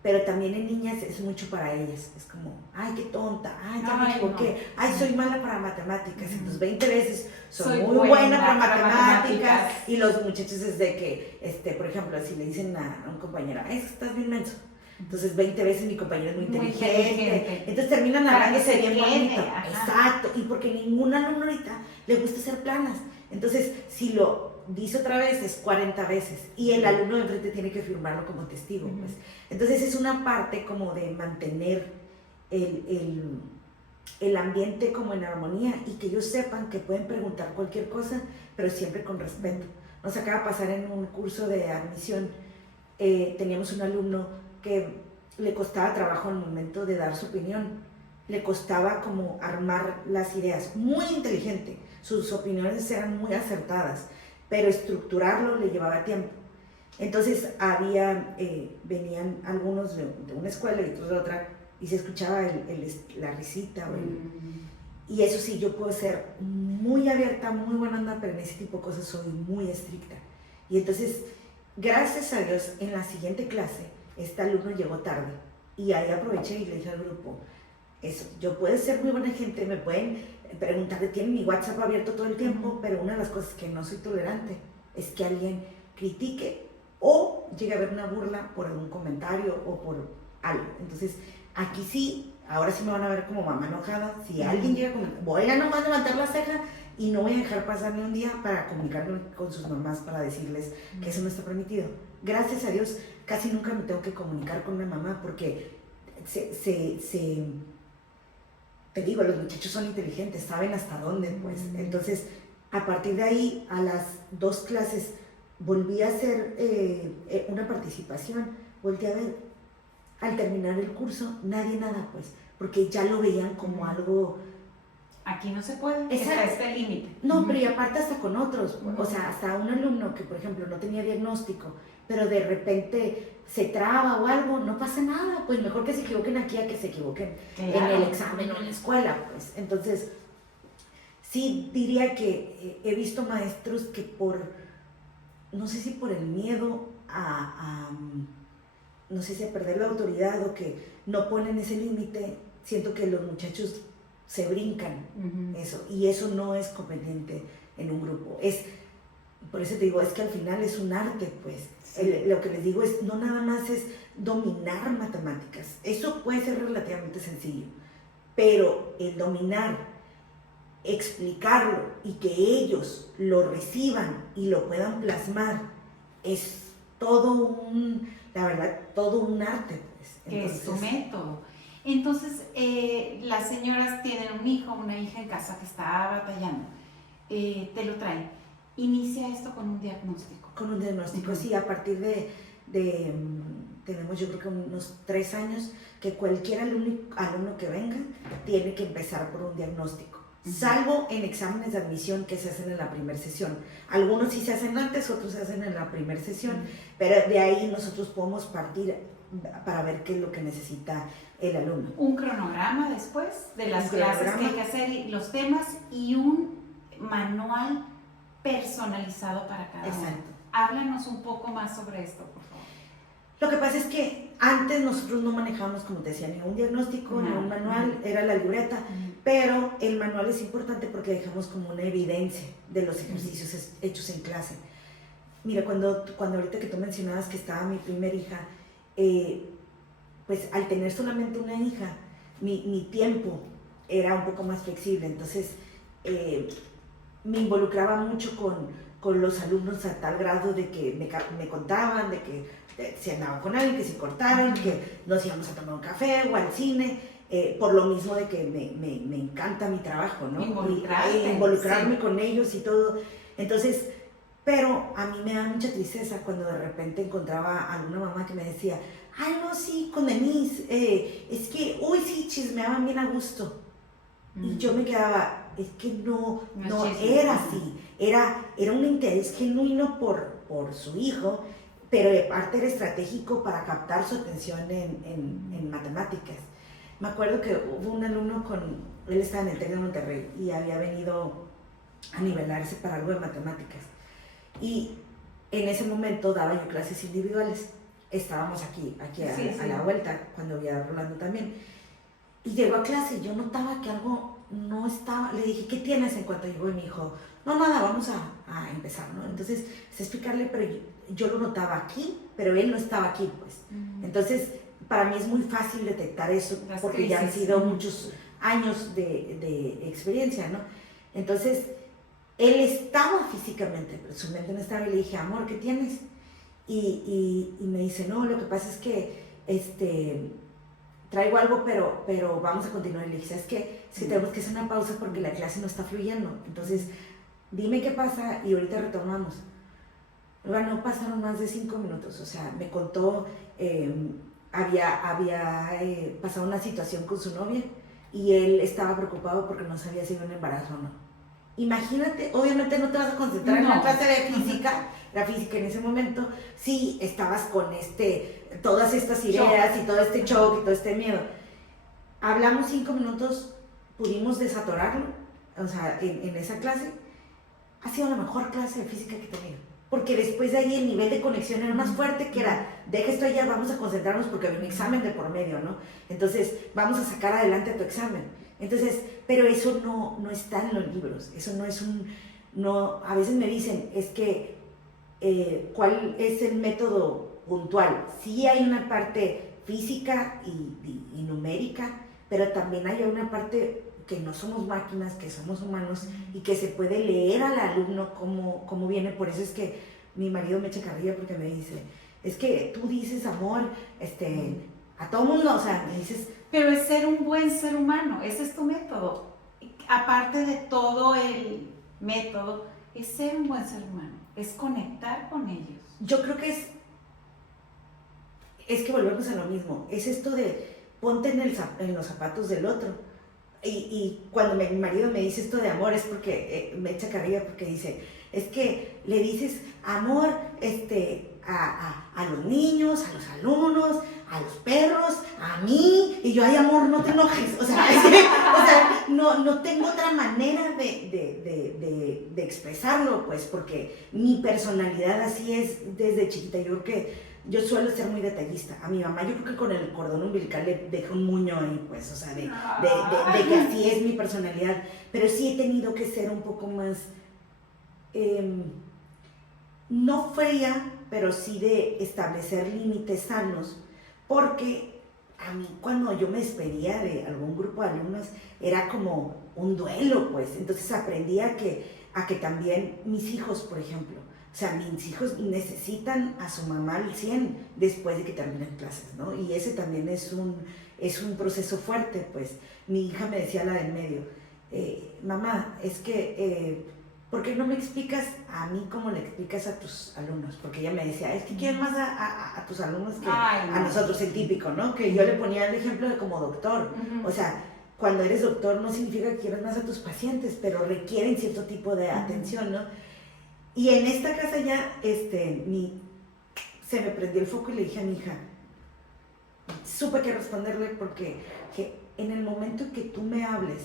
pero también en niñas es mucho para ellas. Es como, ay, qué tonta, ay, ya me equivoqué, no. Ay, soy mala para matemáticas. Entonces 20 veces soy muy buena para matemáticas. Y los muchachos es de que, por ejemplo, si le dicen a un compañero, ay, es que estás bien menso. Entonces 20 veces mi compañero es muy inteligente. Entonces terminan hablándose bien bonito. Exacto. Y porque ningún alumno ahorita le gusta hacer planas. Entonces, si lo dice otra vez, es 40 veces. Y el alumno de enfrente tiene que firmarlo como testigo. Pues. Entonces es una parte como de mantener el ambiente como en armonía y que ellos sepan que pueden preguntar cualquier cosa, pero siempre con respeto. Nos acaba de pasar en un curso de admisión, teníamos un alumno que le costaba trabajo al momento de dar su opinión, le costaba como armar las ideas, muy inteligente, sus opiniones eran muy acertadas, pero estructurarlo le llevaba tiempo. Entonces venían algunos de una escuela y otros de otra, y se escuchaba la risita. Y eso sí, yo puedo ser muy abierta, muy buena onda, pero en ese tipo de cosas soy muy estricta. Y entonces, gracias a Dios, en la siguiente clase, este alumno llegó tarde. Y ahí aproveché y le dije al grupo, eso, yo puedo ser muy buena gente, me pueden preguntar, tienen mi WhatsApp abierto todo el tiempo, pero una de las cosas que no soy tolerante es que alguien critique o llegue a haber una burla por algún comentario o por algo. Entonces, aquí sí, ahora sí me van a ver como mamá enojada. Si alguien llega con, voy a nomás levantar la ceja y no voy a dejar pasar ni un día para comunicarme con sus mamás para decirles que eso no está permitido. Gracias a Dios, casi nunca me tengo que comunicar con una mamá porque te digo, los muchachos son inteligentes, saben hasta dónde, pues. Entonces, a partir de ahí, a las 2 clases, volví a hacer una participación, volteé a ver, al terminar el curso, nadie nada, pues, porque ya lo veían como algo... Aquí no se puede, está este límite. No, pero y aparte hasta con otros, o sea, hasta un alumno que, por ejemplo, no tenía diagnóstico, pero de repente se traba o algo, no pasa nada, pues mejor que se equivoquen aquí a que se equivoquen en el examen o en la escuela, pues. Entonces, sí diría que he visto maestros que no sé si por el miedo no sé si a perder la autoridad o que no ponen ese límite, siento que los muchachos se brincan eso, y eso no es conveniente en un grupo. Por eso te digo, es que al final es un arte, pues. Sí. Lo que les digo es, no nada más es dominar matemáticas, eso puede ser relativamente sencillo, pero el dominar, explicarlo y que ellos lo reciban y lo puedan plasmar, es todo la verdad, todo un arte, pues. Entonces, es su método. Entonces, las señoras tienen un hijo, una hija en casa que está batallando, te lo traen. Inicia esto con un diagnóstico. Con un diagnóstico, sí, a partir tenemos yo creo que unos 3 años que cualquier alumno que venga tiene que empezar por un diagnóstico, salvo en exámenes de admisión que se hacen en la primera sesión. Algunos sí se hacen antes, otros se hacen en la primera sesión, pero de ahí nosotros podemos partir para ver qué es lo que necesita el alumno. Un cronograma después de las clases que hay que hacer, los temas y un manual personalizado para cada uno. Háblanos un poco más sobre esto, por favor. Lo que pasa es que antes nosotros no manejamos, como te decía, ni un diagnóstico, ni un manual, era la libreta, pero el manual es importante porque dejamos como una evidencia de los ejercicios hechos en clase. Mira, cuando ahorita que tú mencionabas que estaba mi primer hija, pues al tener solamente una hija, mi tiempo era un poco más flexible, entonces me involucraba mucho con con los alumnos a tal grado de que me contaban de que se andaban con alguien, que se cortaron, que nos íbamos a tomar un café o al cine, por lo mismo de que me encanta mi trabajo, ¿no? Involucrarme con ellos y todo. Entonces, pero a mí me da mucha tristeza cuando de repente encontraba a alguna mamá que me decía, ay, no, sí, con Denise, es que, uy, sí, chismeaban bien a gusto. Y yo me quedaba, es que no era así, era un interés genuino por su hijo, pero de parte era estratégico para captar su atención en matemáticas. Me acuerdo que hubo un alumno él estaba en el TEC de Monterrey y había venido a nivelarse para algo de matemáticas. Y en ese momento daba yo clases individuales. Estábamos aquí a la vuelta, cuando había Rolando también. Y llegó a clase y yo notaba que algo no estaba. Le dije, ¿qué tienes? En cuanto llegó y me dijo, no, nada, vamos a empezar, ¿no? Entonces, sé explicarle, pero yo lo notaba aquí, pero él no estaba aquí, pues. Entonces, para mí es muy fácil detectar eso, porque ya han sido muchos años de experiencia, ¿no? Entonces, él estaba físicamente, pero su mente no estaba, y le dije, amor, ¿qué tienes? Y me dice, no, lo que pasa es que traigo algo, pero vamos a continuar. Y le dije, ¿sabes qué? Es que tenemos que hacer una pausa porque la clase no está fluyendo. Entonces, dime qué pasa y ahorita retomamos. Bueno, no pasaron más de 5 minutos. O sea, me contó, había pasado una situación con su novia y él estaba preocupado porque no sabía si era un embarazo o no. Imagínate, obviamente no te vas a concentrar en la clase de física, la física en ese momento, sí estabas con todas estas ideas y todo este shock y todo este miedo. Hablamos 5 minutos, pudimos desatorarlo, o sea, en esa clase. Ha sido la mejor clase de física que he tenido, porque después de ahí el nivel de conexión era más fuerte, que era, deja esto allá, vamos a concentrarnos porque había un examen de por medio, ¿no? Entonces, vamos a sacar adelante tu examen. Entonces, pero eso no está en los libros, eso no es a veces me dicen, es que, ¿cuál es el método puntual? Sí hay una parte física y numérica, pero también hay una parte que no somos máquinas, que somos humanos y que se puede leer al alumno cómo viene. Por eso es que mi marido me echa carrilla porque me dice, es que tú dices amor, a todo mundo, o sea, me dices... Pero es ser un buen ser humano, ese es tu método. Aparte de todo el método, es ser un buen ser humano, es conectar con ellos. Yo creo que es que volvemos a lo mismo, es esto de ponte en los zapatos del otro. Y cuando mi marido me dice esto de amor es porque me echa carrilla porque dice, es que le dices amor a los niños, a los alumnos, a los perros, a mí, y yo, ay amor, no te enojes, o sea, no tengo otra manera de expresarlo, pues, porque mi personalidad así es desde chiquita. Yo creo que yo suelo ser muy detallista. A mi mamá yo creo que con el cordón umbilical le dejé un muño ahí, pues, o sea, de que así es mi personalidad, pero sí he tenido que ser un poco más, no fría, pero sí de establecer límites sanos, porque a mí cuando yo me despedía de algún grupo de alumnos era como un duelo, pues. Entonces aprendí a que también mis hijos, por ejemplo, o sea, mis hijos necesitan a su mamá al 100 después de que terminen clases, ¿no? Y ese también es un proceso fuerte, pues. Mi hija me decía, la del medio, mamá, es que... ¿por qué no me explicas a mí cómo le explicas a tus alumnos? Porque ella me decía, es que quieres más a tus alumnos que a nosotros, el típico, ¿no? Que yo le ponía el ejemplo de como doctor. O sea, cuando eres doctor no significa que quieras más a tus pacientes, pero requieren cierto tipo de atención, ¿no? Y en esta casa ya, se me prendió el foco y le dije a mi hija, supe que responderle porque que en el momento que tú me hables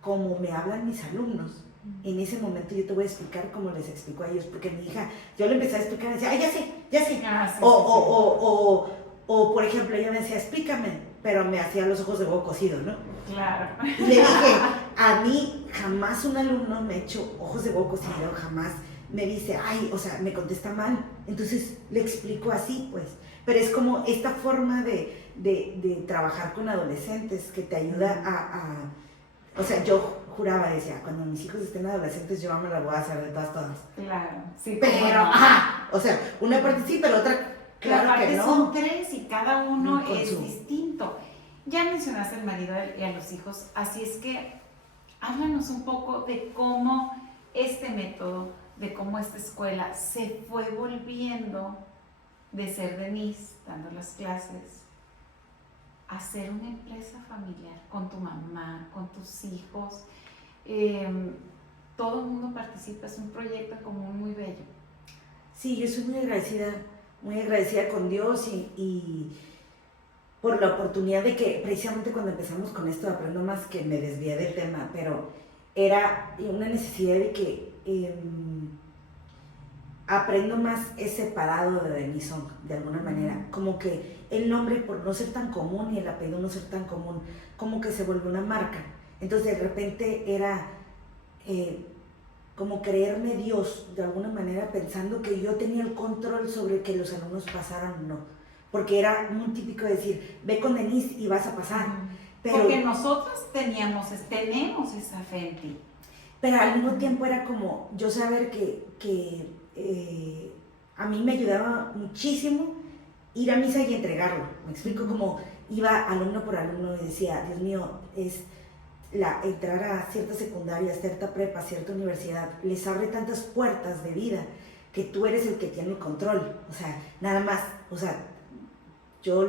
como me hablan mis alumnos, en ese momento yo te voy a explicar cómo les explico a ellos, porque mi hija, yo le empecé a explicar y decía, ay, ya sé. O por ejemplo, ella me decía, explícame, pero me hacía los ojos de huevo cocido, ¿no? Claro. Y le dije, a mí jamás un alumno me ha hecho ojos de huevo cocido, jamás me dice, ay, o sea, me contesta mal. Entonces le explico así, pues. Pero es como esta forma de trabajar con adolescentes que te ayuda o sea, yo juraba, decía, cuando mis hijos estén adolescentes yo me la voy a hacer de todas. Claro, sí. Pero, ajá, o sea, una parte sí, pero otra, claro que no. Son 3 y cada uno Con es distinto. Ya mencionaste al marido y a los hijos, así es que háblanos un poco de cómo este método, de cómo esta escuela se fue volviendo de ser Denise, dando las clases, a ser una empresa familiar, con tu mamá, con tus hijos. Todo el mundo participa, es un proyecto en común muy bello. Sí, yo soy muy agradecida con Dios y por la oportunidad de que, precisamente cuando empezamos con esto, aprendo más, que me desvié del tema, pero era una necesidad de que aprendo más es separado de Denison, de alguna manera, como que el nombre, por no ser tan común, y el apellido no ser tan común, como que se volvió una marca. Entonces de repente era como creerme Dios, de alguna manera, pensando que yo tenía el control sobre que los alumnos pasaran o no, porque era muy típico decir, ve con Denise y vas a pasar. Pero, porque nosotros tenemos esa fe en ti. Pero al mismo tiempo era como yo saber que a mí me ayudaba muchísimo ir a misa y entregarlo. Me explico, como iba alumno por alumno y decía, Dios mío, es entrar a cierta secundaria, cierta prepa, cierta universidad, les abre tantas puertas de vida que tú eres el que tiene el control. O sea, nada más, o sea, yo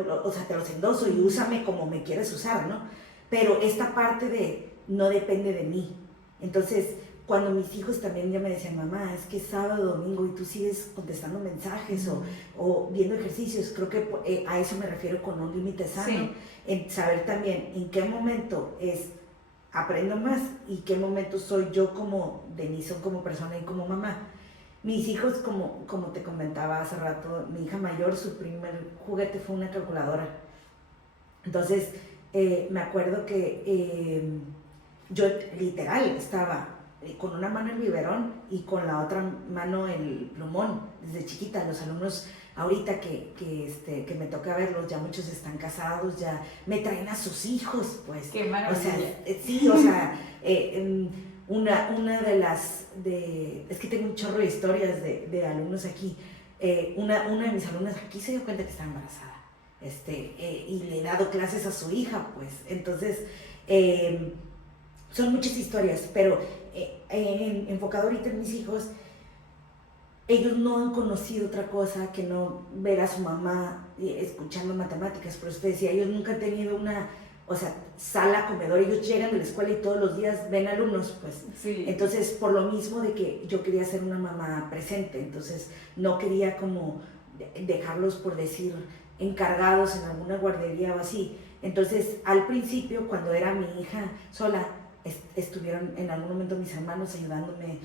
te los endoso y úsame como me quieres usar, ¿no? Pero esta parte de no depende de mí. Entonces, cuando mis hijos también ya me decían, mamá, es que es sábado, domingo y tú sigues contestando mensajes o viendo ejercicios, creo que a eso me refiero con un límite sano. Sí. En saber también en qué momento aprendo más y qué momento soy yo como Denison, como persona y como mamá. Mis hijos, como te comentaba hace rato, mi hija mayor, su primer juguete fue una calculadora. Entonces, me acuerdo que yo literal estaba con una mano el biberón y con la otra mano el plumón, desde chiquita. Los alumnos ahorita que me toca verlos, ya muchos están casados, ya me traen a sus hijos, pues. Qué maravilla. O sea, sí, o sea, una de las, es que tengo un chorro de historias de alumnos aquí. Una de mis alumnas aquí se dio cuenta que estaba embarazada, y le he dado clases a su hija, pues. Entonces, son muchas historias, pero enfocado ahorita en mis hijos, ellos no han conocido otra cosa que no ver a su mamá escuchando matemáticas. Por eso te decía, ellos nunca han tenido una, sala, comedor. Ellos llegan de la escuela y todos los días ven alumnos, pues. Sí. Entonces, por lo mismo de que yo quería ser una mamá presente, entonces no quería como dejarlos, por decir, encargados en alguna guardería o así. Entonces, al principio, cuando era mi hija sola, estuvieron en algún momento mis hermanos ayudándome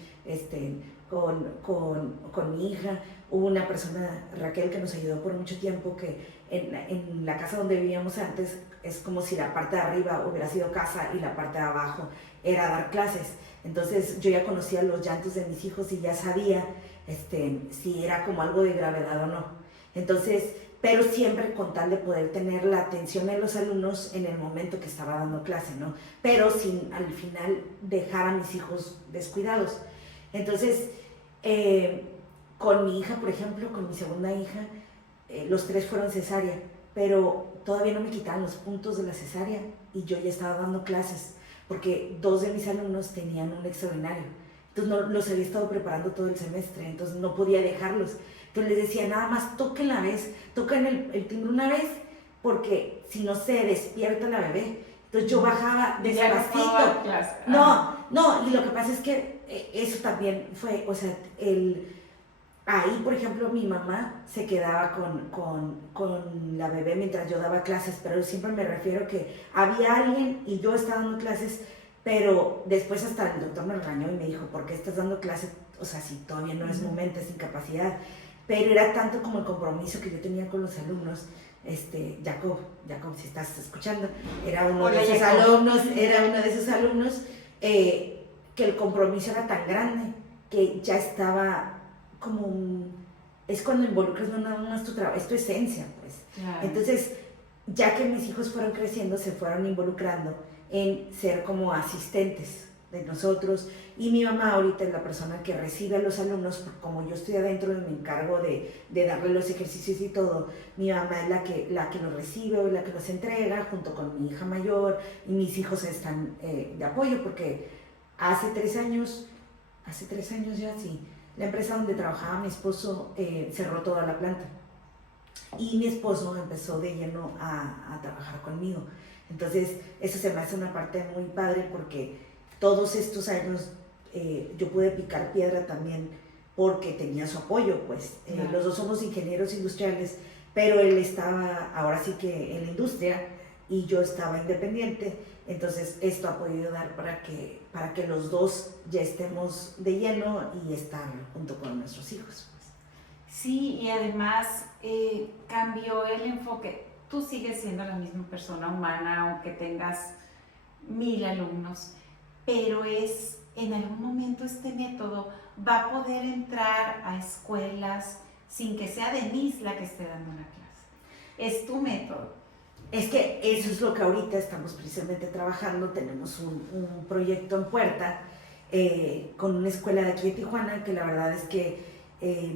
con mi hija. Hubo una persona, Raquel, que nos ayudó por mucho tiempo, que en la casa donde vivíamos antes es como si la parte de arriba hubiera sido casa y la parte de abajo era dar clases. Entonces yo ya conocía los llantos de mis hijos y ya sabía si era como algo de gravedad o no. Entonces, pero siempre con tal de poder tener la atención de los alumnos en el momento que estaba dando clase, ¿no? Pero sin al final dejar a mis hijos descuidados. Entonces, con mi hija, por ejemplo, con mi segunda hija, los 3 fueron cesárea, pero todavía no me quitaban los puntos de la cesárea y yo ya estaba dando clases, porque 2 de mis alumnos tenían un extraordinario. Entonces los había estado preparando todo el semestre, entonces no podía dejarlos. Entonces les decía, nada más toquen el timbre una vez, porque si no se despierta la bebé. Entonces yo bajaba despacito. No, y lo que pasa es que eso también fue, ahí, por ejemplo, mi mamá se quedaba con la bebé mientras yo daba clases, pero siempre me refiero que había alguien y yo estaba dando clases, pero después hasta el doctor me regañó y me dijo, ¿por qué estás dando clases? Si todavía no es momento, es incapacidad. Pero era tanto como el compromiso que yo tenía con los alumnos. Jacob, si estás escuchando, era uno de esos alumnos, que el compromiso era tan grande que ya estaba como es cuando involucras no nada más tu trabajo, es tu esencia, pues. Claro. Entonces, ya que mis hijos fueron creciendo, se fueron involucrando en ser como asistentes de nosotros, y mi mamá ahorita es la persona que recibe a los alumnos, como yo estoy adentro y me encargo de darle los ejercicios y todo. Mi mamá es la que los recibe o la que los entrega junto con mi hija mayor, y mis hijos están de apoyo porque hace 3 años ya sí, la empresa donde trabajaba mi esposo cerró toda la planta y mi esposo empezó de lleno a trabajar conmigo. Entonces eso se me hace una parte muy padre porque todos estos años yo pude picar piedra también porque tenía su apoyo, pues Claro. los dos somos ingenieros industriales, pero él estaba ahora sí que en la industria y yo estaba independiente. Entonces esto ha podido dar para que los dos ya estemos de lleno y estar junto con nuestros hijos. Pues. Sí, y además cambió el enfoque. Tú sigues siendo la misma persona humana, aunque tengas 1000 alumnos, pero en algún momento este método va a poder entrar a escuelas sin que sea Denise la que esté dando la clase. Es tu método. Es que eso es lo que ahorita estamos precisamente trabajando. Tenemos un proyecto en puerta con una escuela de aquí de Tijuana, que la verdad es que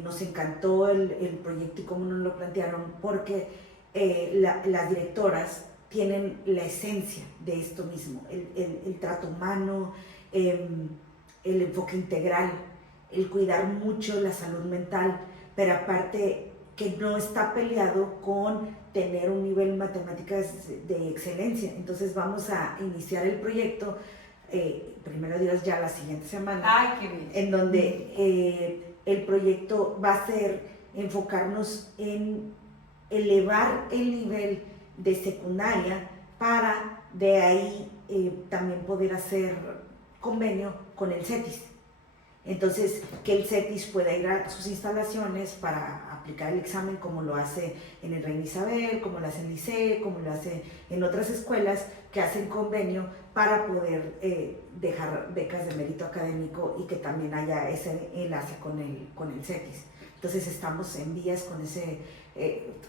nos encantó el proyecto y cómo nos lo plantearon, porque las directoras tienen la esencia de esto mismo, el trato humano, el enfoque integral, el cuidar mucho la salud mental, pero aparte que no está peleado con tener un nivel en matemáticas de excelencia. Entonces vamos a iniciar el proyecto, primero Dios, ya la siguiente semana. ¡Ay, qué bien! En donde el proyecto va a ser enfocarnos en elevar el nivel de secundaria para de ahí también poder hacer convenio con el CETIS. Entonces, que el CETIS pueda ir a sus instalaciones para aplicar el examen como lo hace en el Reina Isabel, como lo hace en Liceo, como lo hace en otras escuelas que hacen convenio para poder dejar becas de mérito académico y que también haya ese enlace con el CETIS. Entonces estamos en vías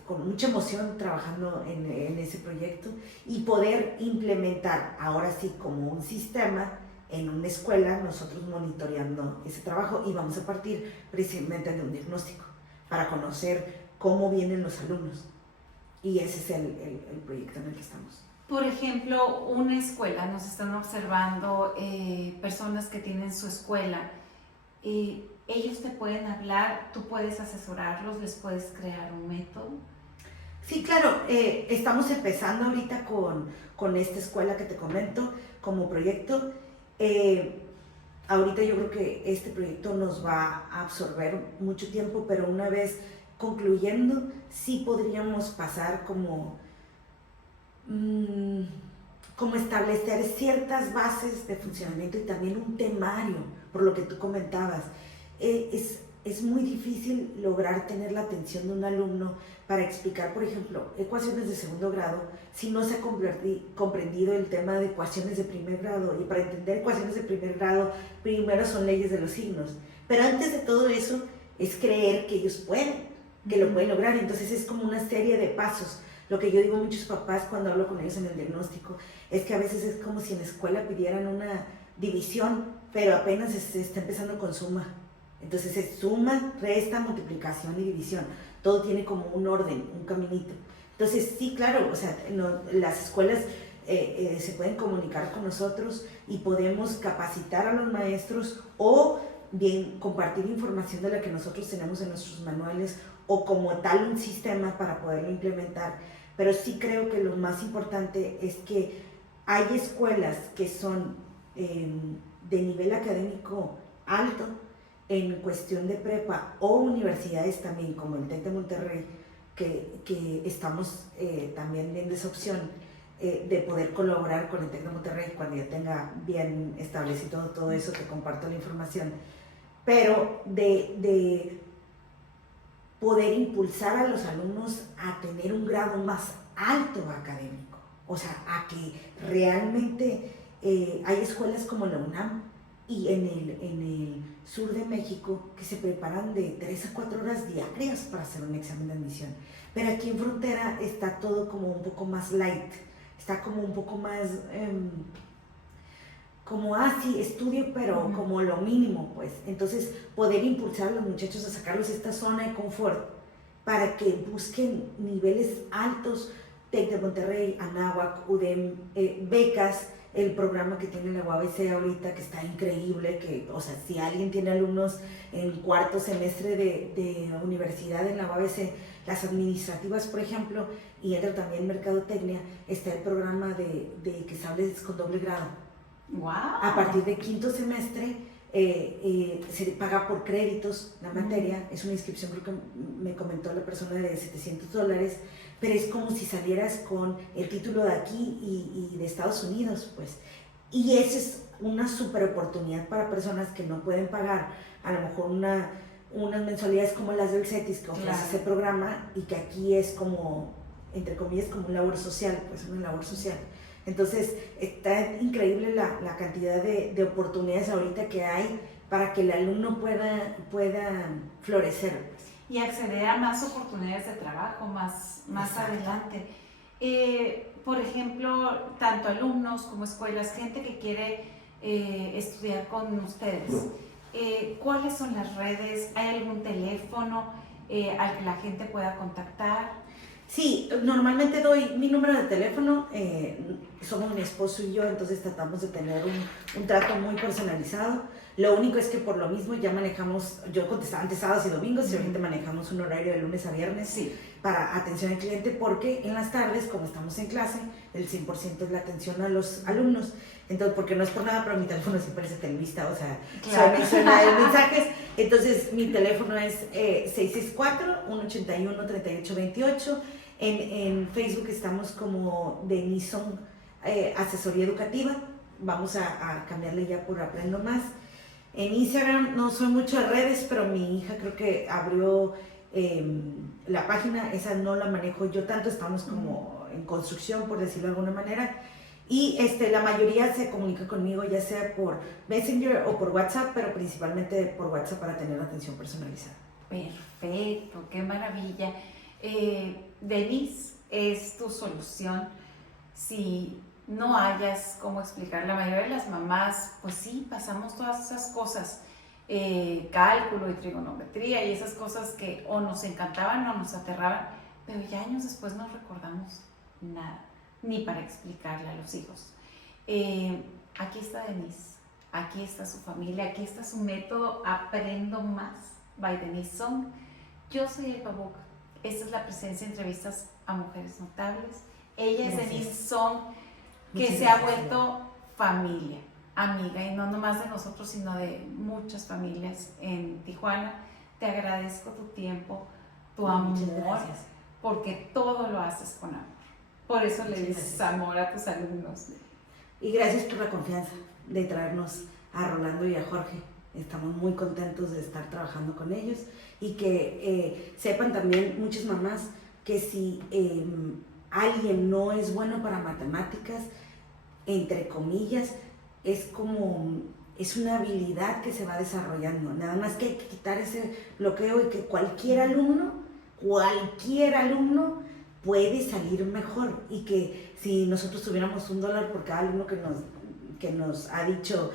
con mucha emoción trabajando en ese proyecto y poder implementar ahora sí como un sistema en una escuela, nosotros monitoreando ese trabajo, y vamos a partir precisamente de un diagnóstico para conocer cómo vienen los alumnos, y ese es el proyecto en el que estamos. Por ejemplo, una escuela, nos están observando personas que tienen su escuela, ellos te pueden hablar, tú puedes asesorarlos, les puedes crear un método. Sí, claro, estamos empezando ahorita con esta escuela que te comento como proyecto. Ahorita yo creo que este proyecto nos va a absorber mucho tiempo, pero una vez concluyendo, sí podríamos pasar como establecer ciertas bases de funcionamiento y también un temario, por lo que tú comentabas. Es muy difícil lograr tener la atención de un alumno para explicar, por ejemplo, ecuaciones de segundo grado, si no se ha comprendido el tema de ecuaciones de primer grado. Y para entender ecuaciones de primer grado, primero son leyes de los signos. Pero antes de todo eso, es creer que ellos pueden, que lo pueden lograr. Entonces es como una serie de pasos. Lo que yo digo a muchos papás cuando hablo con ellos en el diagnóstico, es que a veces es como si en la escuela pidieran una división, pero apenas se está empezando con suma. Entonces es suma, resta, multiplicación y división. Todo tiene como un orden, un caminito. Entonces sí, claro, o sea, las escuelas se pueden comunicar con nosotros y podemos capacitar a los maestros o bien compartir información de la que nosotros tenemos en nuestros manuales o como tal un sistema para poderlo implementar. Pero sí creo que lo más importante es que hay escuelas que son de nivel académico alto en cuestión de prepa o universidades también como el TEC de Monterrey, que estamos también viendo esa opción de poder colaborar con el TEC de Monterrey. Cuando ya tenga bien establecido todo eso, te comparto la información, pero de poder impulsar a los alumnos a tener un grado más alto académico, o sea, a que realmente hay escuelas como la UNAM y en el sur de México que se preparan de 3 a 4 horas diarias para hacer un examen de admisión. Pero aquí en Frontera está todo como un poco más light, está como un poco más como, sí, estudio, pero como lo mínimo, pues. Entonces, poder impulsar a los muchachos a sacarlos de esta zona de confort para que busquen niveles altos, TEC de Monterrey, Anáhuac, UDEM, becas, el programa que tiene la UABC ahorita, que está increíble, que, o sea, si alguien tiene alumnos en cuarto semestre de universidad en la UABC, las administrativas, por ejemplo, y entra también mercadotecnia, está el programa de que sables con doble grado. Wow. A partir de quinto semestre se paga por créditos la materia, es una inscripción, creo que me comentó la persona, de $700, pero es como si salieras con el título de aquí y de Estados Unidos, pues. Y esa es una super oportunidad para personas que no pueden pagar a lo mejor unas mensualidades como las del CETIS que ofrece ese programa, y que aquí es como, entre comillas, como una labor social, pues una labor social. Entonces, está increíble la cantidad de oportunidades ahorita que hay para que el alumno pueda florecer. Y acceder a más oportunidades de trabajo más adelante. Por ejemplo, tanto alumnos como escuelas, gente que quiere estudiar con ustedes, ¿cuáles son las redes? ¿Hay algún teléfono al que la gente pueda contactar? Sí, normalmente doy mi número de teléfono, somos mi esposo y yo, entonces tratamos de tener un trato muy personalizado. Lo único es que por lo mismo ya manejamos, yo contestaba antes sábados y domingos, y ahorita manejamos un horario de lunes a viernes para atención al cliente, porque en las tardes, como estamos en clase, el 100% es la atención a los alumnos. Entonces, porque no es por nada, pero mi teléfono siempre se televista, o sea, suena de mensajes. Entonces, mi teléfono es 664-181-3828. En Facebook estamos como Denise Song Asesoría Educativa. Vamos a cambiarle ya por Aprendo Más. En Instagram no soy mucho de redes, pero mi hija creo que abrió la página. Esa no la manejo yo tanto, estamos como en construcción, por decirlo de alguna manera. Y la mayoría se comunica conmigo, ya sea por Messenger o por WhatsApp, pero principalmente por WhatsApp para tener atención personalizada. Perfecto, qué maravilla. Denise, es tu solución. Si no hayas cómo explicar, la mayoría de las mamás, pues sí, pasamos todas esas cosas, cálculo y trigonometría y esas cosas que o nos encantaban o nos aterraban, pero ya años después no recordamos nada, ni para explicarle a los hijos. Aquí está Denise, aquí está su familia, aquí está su método Aprendo Más by Denise Song. Yo soy Elba Buc. Esta es la presencia de Entrevistas a Mujeres Notables. Ella es Denise Song, que se ha vuelto familia, amiga, y no nomás de nosotros, sino de muchas familias en Tijuana. Te agradezco tu tiempo, tu amor, porque todo lo haces con amor. Por eso le dices amor a tus alumnos. Y gracias por la confianza de traernos a Rolando y a Jorge. Estamos muy contentos de estar trabajando con ellos, y que sepan también muchas mamás que si alguien no es bueno para matemáticas, entre comillas, es una habilidad que se va desarrollando. Nada más que hay que quitar ese bloqueo, y que cualquier alumno puede salir mejor, y que si nosotros tuviéramos $1 por cada alumno que nos ha dicho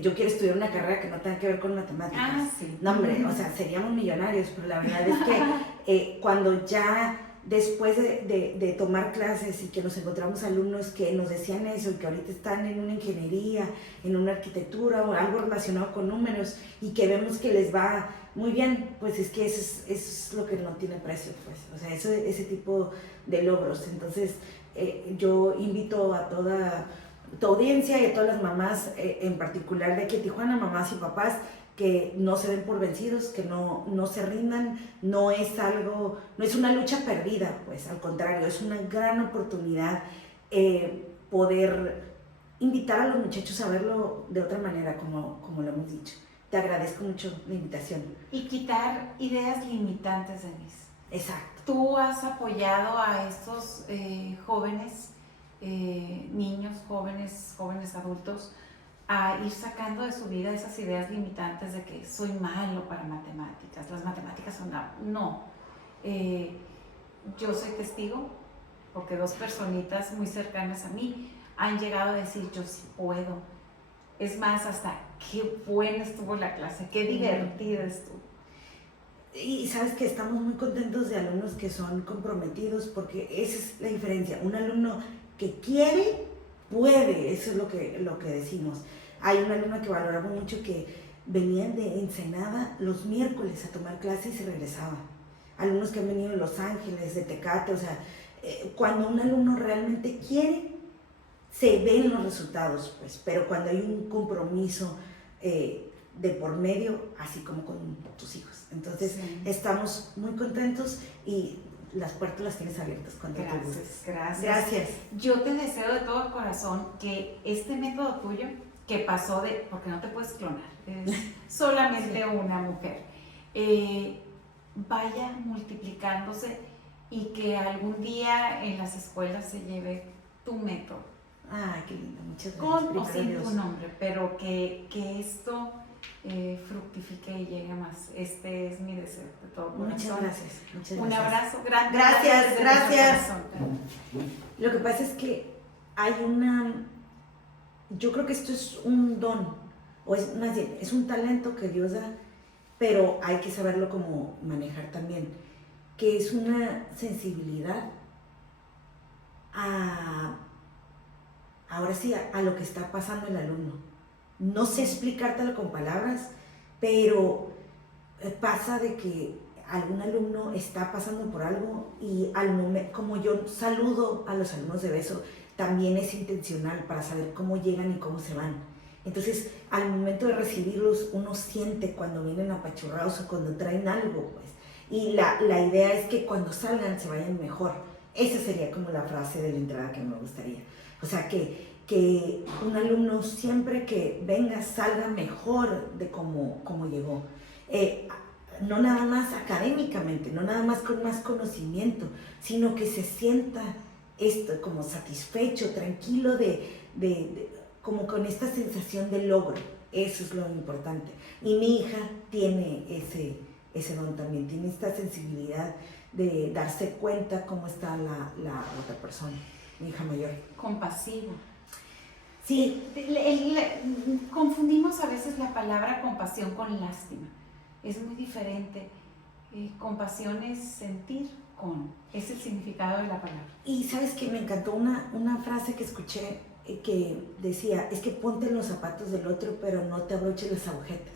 yo quiero estudiar una carrera que no tenga que ver con matemáticas, no hombre, o sea, seríamos millonarios. Pero la verdad es que cuando ya después de tomar clases y que nos encontramos alumnos que nos decían eso, y que ahorita están en una ingeniería, en una arquitectura o algo relacionado con números, y que vemos que les va muy bien, pues es que eso es lo que no tiene precio, pues, o sea, ese tipo de logros. Entonces, yo invito a toda tu audiencia y a todas las mamás, en particular de aquí en Tijuana, mamás y papás, que no se den por vencidos, que no se rindan. No es una lucha perdida, pues al contrario, es una gran oportunidad poder invitar a los muchachos a verlo de otra manera, como lo hemos dicho. Te agradezco mucho la invitación. Y quitar ideas limitantes, Denise. Exacto. Tú has apoyado a estos jóvenes, niños, jóvenes adultos, a ir sacando de su vida esas ideas limitantes de que soy malo para matemáticas, las matemáticas son no. Yo soy testigo, porque 2 personitas muy cercanas a mí han llegado a decir yo sí puedo, Es más, hasta qué buena estuvo la clase, qué divertida estuvo. Y sabes que estamos muy contentos de alumnos que son comprometidos, porque esa es la diferencia. Un alumno que quiere, puede, eso es lo que decimos. Hay una alumna que valoramos mucho que venían de Ensenada los miércoles a tomar clases y se regresaba. Alumnos que han venido de Los Ángeles, de Tecate, o sea, cuando un alumno realmente quiere, se ven los resultados, pues, pero cuando hay un compromiso de por medio, así como con tus hijos. Entonces, estamos muy contentos y las puertas las tienes abiertas cuando tú gustes. Gracias. Yo te deseo de todo corazón que este método tuyo, que pasó de, porque no te puedes clonar, es solamente una mujer, vaya multiplicándose y que algún día en las escuelas se lleve tu método. Ay, qué lindo, muchas gracias. Con o sin tu nombre, pero que esto fructifique y llegue más. Este es mi deseo de todo corazón. Muchas gracias. Un abrazo grande. Gracias. Lo que pasa es que hay yo creo que esto es un don, o es más bien, es un talento que Dios da, pero hay que saberlo como manejar también, que es una sensibilidad ahora sí, a lo que está pasando el alumno. No sé explicártelo con palabras, pero pasa de que algún alumno está pasando por algo y al momento, como yo saludo a los alumnos de Beso, también es intencional para saber cómo llegan y cómo se van. Entonces, al momento de recibirlos, uno siente cuando vienen apachurrados o cuando traen algo, pues. Y la idea es que cuando salgan se vayan mejor. Esa sería como la frase de la entrada que me gustaría. O sea, que un alumno siempre que venga salga mejor de cómo llegó. No nada más académicamente, no nada más con más conocimiento, sino que se sienta como satisfecho, tranquilo, como con esta sensación de logro. Eso es lo importante. Y mi hija tiene ese don también, tiene esta sensibilidad de darse cuenta cómo está la otra persona, mi hija mayor. Compasivo. Sí. Confundimos a veces la palabra compasión con lástima. Es muy diferente. Compasión es sentir con. Es el significado de la palabra. Y sabes que me encantó una frase que escuché que decía, es que ponte en los zapatos del otro, pero no te abroches las agujetas.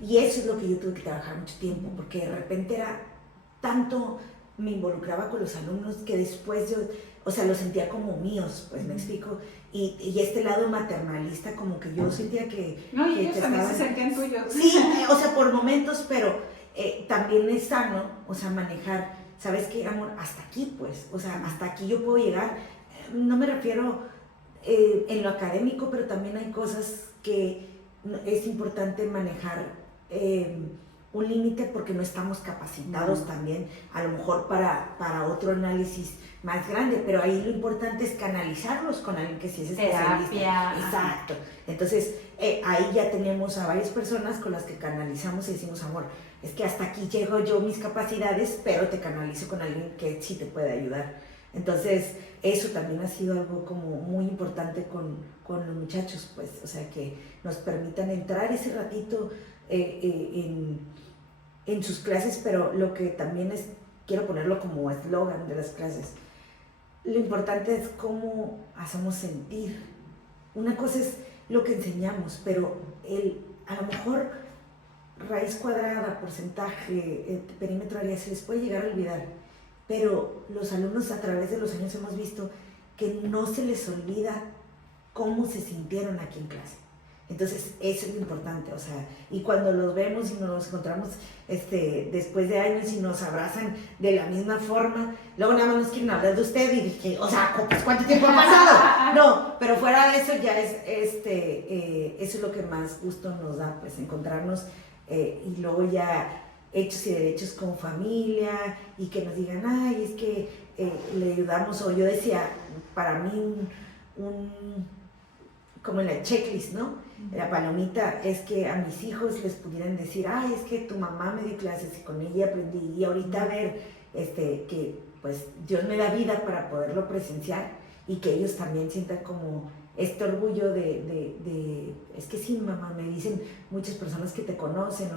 Y eso es lo que yo tuve que trabajar mucho tiempo, porque de repente tanto me involucraba con los alumnos que después yo, o sea, los sentía como míos, pues me explico, y este lado maternalista como que yo sentía que... No, y que ellos también se sentían tuyos. Sí, o sea, por momentos, pero también es sano, o sea, manejar, ¿sabes qué, amor? Hasta aquí, pues, o sea, hasta aquí yo puedo llegar, no me refiero en lo académico, pero también hay cosas que es importante manejar un límite porque no estamos capacitados también, a lo mejor para otro análisis más grande, pero ahí lo importante es canalizarlos con alguien que sí es especialista. Terapia. Exacto. Entonces, ahí ya tenemos a varias personas con las que canalizamos y decimos, amor, es que hasta aquí llego yo mis capacidades, pero te canalizo con alguien que sí te puede ayudar. Entonces, eso también ha sido algo como muy importante con los muchachos, pues, o sea, que nos permitan entrar ese ratito en sus clases, pero lo que también quiero ponerlo como eslogan de las clases, lo importante es cómo hacemos sentir. Una cosa es lo que enseñamos, pero a lo mejor raíz cuadrada, porcentaje, perímetro área, se les puede llegar a olvidar, pero los alumnos a través de los años hemos visto que no se les olvida cómo se sintieron aquí en clase. Entonces, eso es lo importante, o sea, y cuando los vemos y nos encontramos después de años y nos abrazan de la misma forma, luego nada más nos quieren hablar de usted y dije, o sea, pues, ¿cuánto tiempo ha pasado? No, pero fuera de eso ya eso es lo que más gusto nos da, pues, encontrarnos y luego ya hechos y derechos como familia y que nos digan, ay, es que le ayudamos, o yo decía, para mí como en la checklist, ¿no? La palomita es que a mis hijos les pudieran decir, ay, es que tu mamá me dio clases y con ella aprendí, y ahorita ver que pues Dios me da vida para poderlo presenciar y que ellos también sientan como este orgullo es que sí, mamá, me dicen muchas personas que te conocen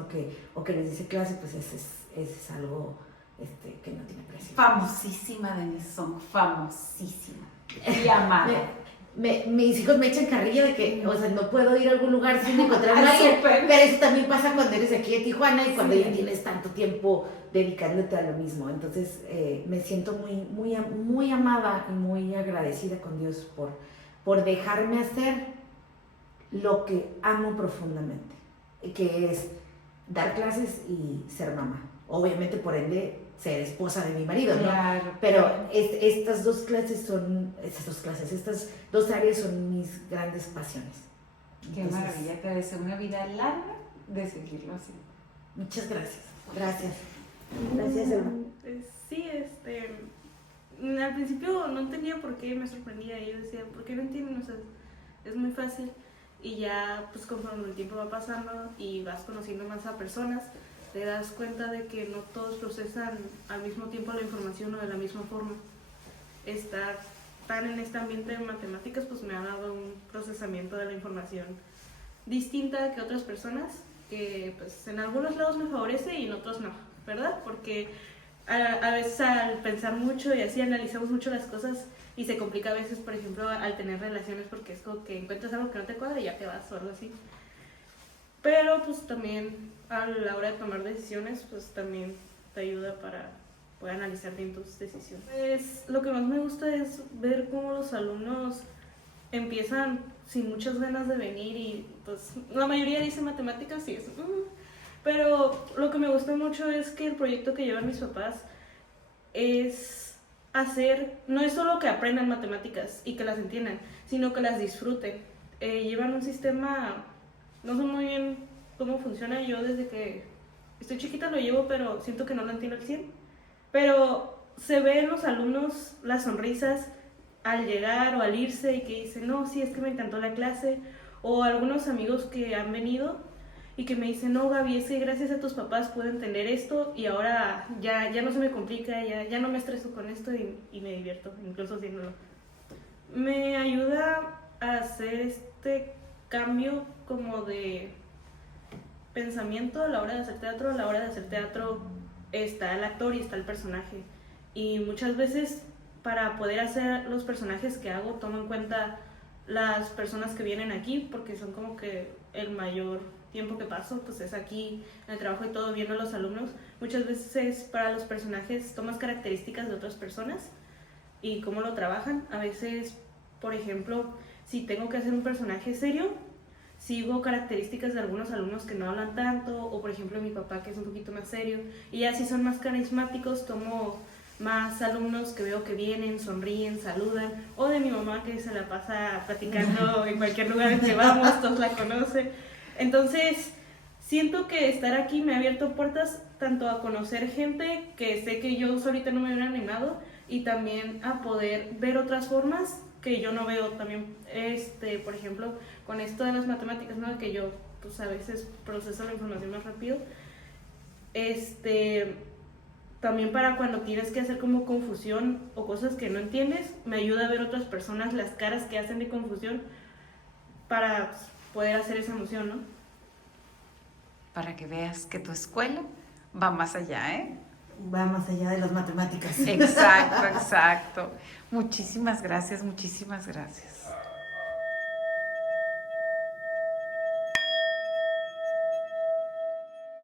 o que les dice clase, pues es algo que no tiene precio. Famosísima, Denise Song, famosísima y amada. Mis hijos me echan carrilla de que, o sea, no puedo ir a algún lugar sin encontrar a nadie, pero eso también pasa cuando eres aquí de Tijuana y cuando ya tienes tanto tiempo dedicándote a lo mismo. Entonces me siento muy amada y muy agradecida con Dios por dejarme hacer lo que amo profundamente, que es dar clases y ser mamá. Obviamente, por ende, ser esposa de mi marido, ¿no? Claro, pero claro. Estas dos áreas son mis grandes pasiones. Qué maravilla, te deseo una vida larga de seguirlo así. Muchas gracias. Gracias. Gracias, Elma. Sí, al principio no entendía por qué, me sorprendía y yo decía, ¿por qué no entienden? O sea, es muy fácil y ya pues conforme el tiempo va pasando y vas conociendo más a personas, te das cuenta de que no todos procesan al mismo tiempo la información o de la misma forma. Estar tan en este ambiente de matemáticas pues me ha dado un procesamiento de la información distinta que otras personas, que pues en algunos lados me favorece y en otros no, ¿verdad? Porque a veces al pensar mucho y así analizamos mucho las cosas y se complica a veces, por ejemplo, al tener relaciones, porque es como que encuentras algo que no te cuadra y ya te vas o algo así. Pero pues también a la hora de tomar decisiones, pues también te ayuda para poder analizar bien tus decisiones. Pues lo que más me gusta es ver cómo los alumnos empiezan sin muchas ganas de venir y pues la mayoría dice matemáticas y es... Pero lo que me gusta mucho es que el proyecto que llevan mis papás es hacer, no es solo que aprendan matemáticas y que las entiendan, sino que las disfruten. Llevan un sistema, no sé muy bien cómo funciona, yo desde que estoy chiquita lo llevo, pero siento que no lo entiendo al 100. Pero se ve en los alumnos las sonrisas al llegar o al irse y que dicen, no, sí, es que me encantó la clase. O algunos amigos que han venido y que me dicen, no, Gaby, es que gracias a tus papás pude entender esto y ahora ya no se me complica, ya no me estreso con esto y me divierto, incluso haciéndolo. Me ayuda a hacer este cambio como de pensamiento a la hora de hacer teatro. A la hora de hacer teatro está el actor y está el personaje. Y muchas veces para poder hacer los personajes que hago tomo en cuenta las personas que vienen aquí, porque son como que el mayor tiempo que paso pues es aquí en el trabajo y todo, viendo a los alumnos. Muchas veces para los personajes tomas características de otras personas y cómo lo trabajan. A veces, por ejemplo, si tengo que hacer un personaje serio, sigo características de algunos alumnos que no hablan tanto, o por ejemplo mi papá, que es un poquito más serio, y ya si son más carismáticos tomo más alumnos que veo que vienen, sonríen, saludan, o de mi mamá, que se la pasa platicando en cualquier lugar en que vamos, todos la conocen. Entonces siento que estar aquí me ha abierto puertas tanto a conocer gente que sé que yo solita no me hubiera animado, y también a poder ver otras formas que yo no veo también, por ejemplo, con esto de las matemáticas, ¿no? Que yo pues a veces proceso la información más rápido, también para cuando tienes que hacer como confusión o cosas que no entiendes, me ayuda a ver otras personas las caras que hacen de confusión para pues, poder hacer esa emoción, ¿no? Para que veas que tu escuela va más allá, ¿eh? Va más allá de las matemáticas. Exacto, exacto. Muchísimas gracias, muchísimas gracias.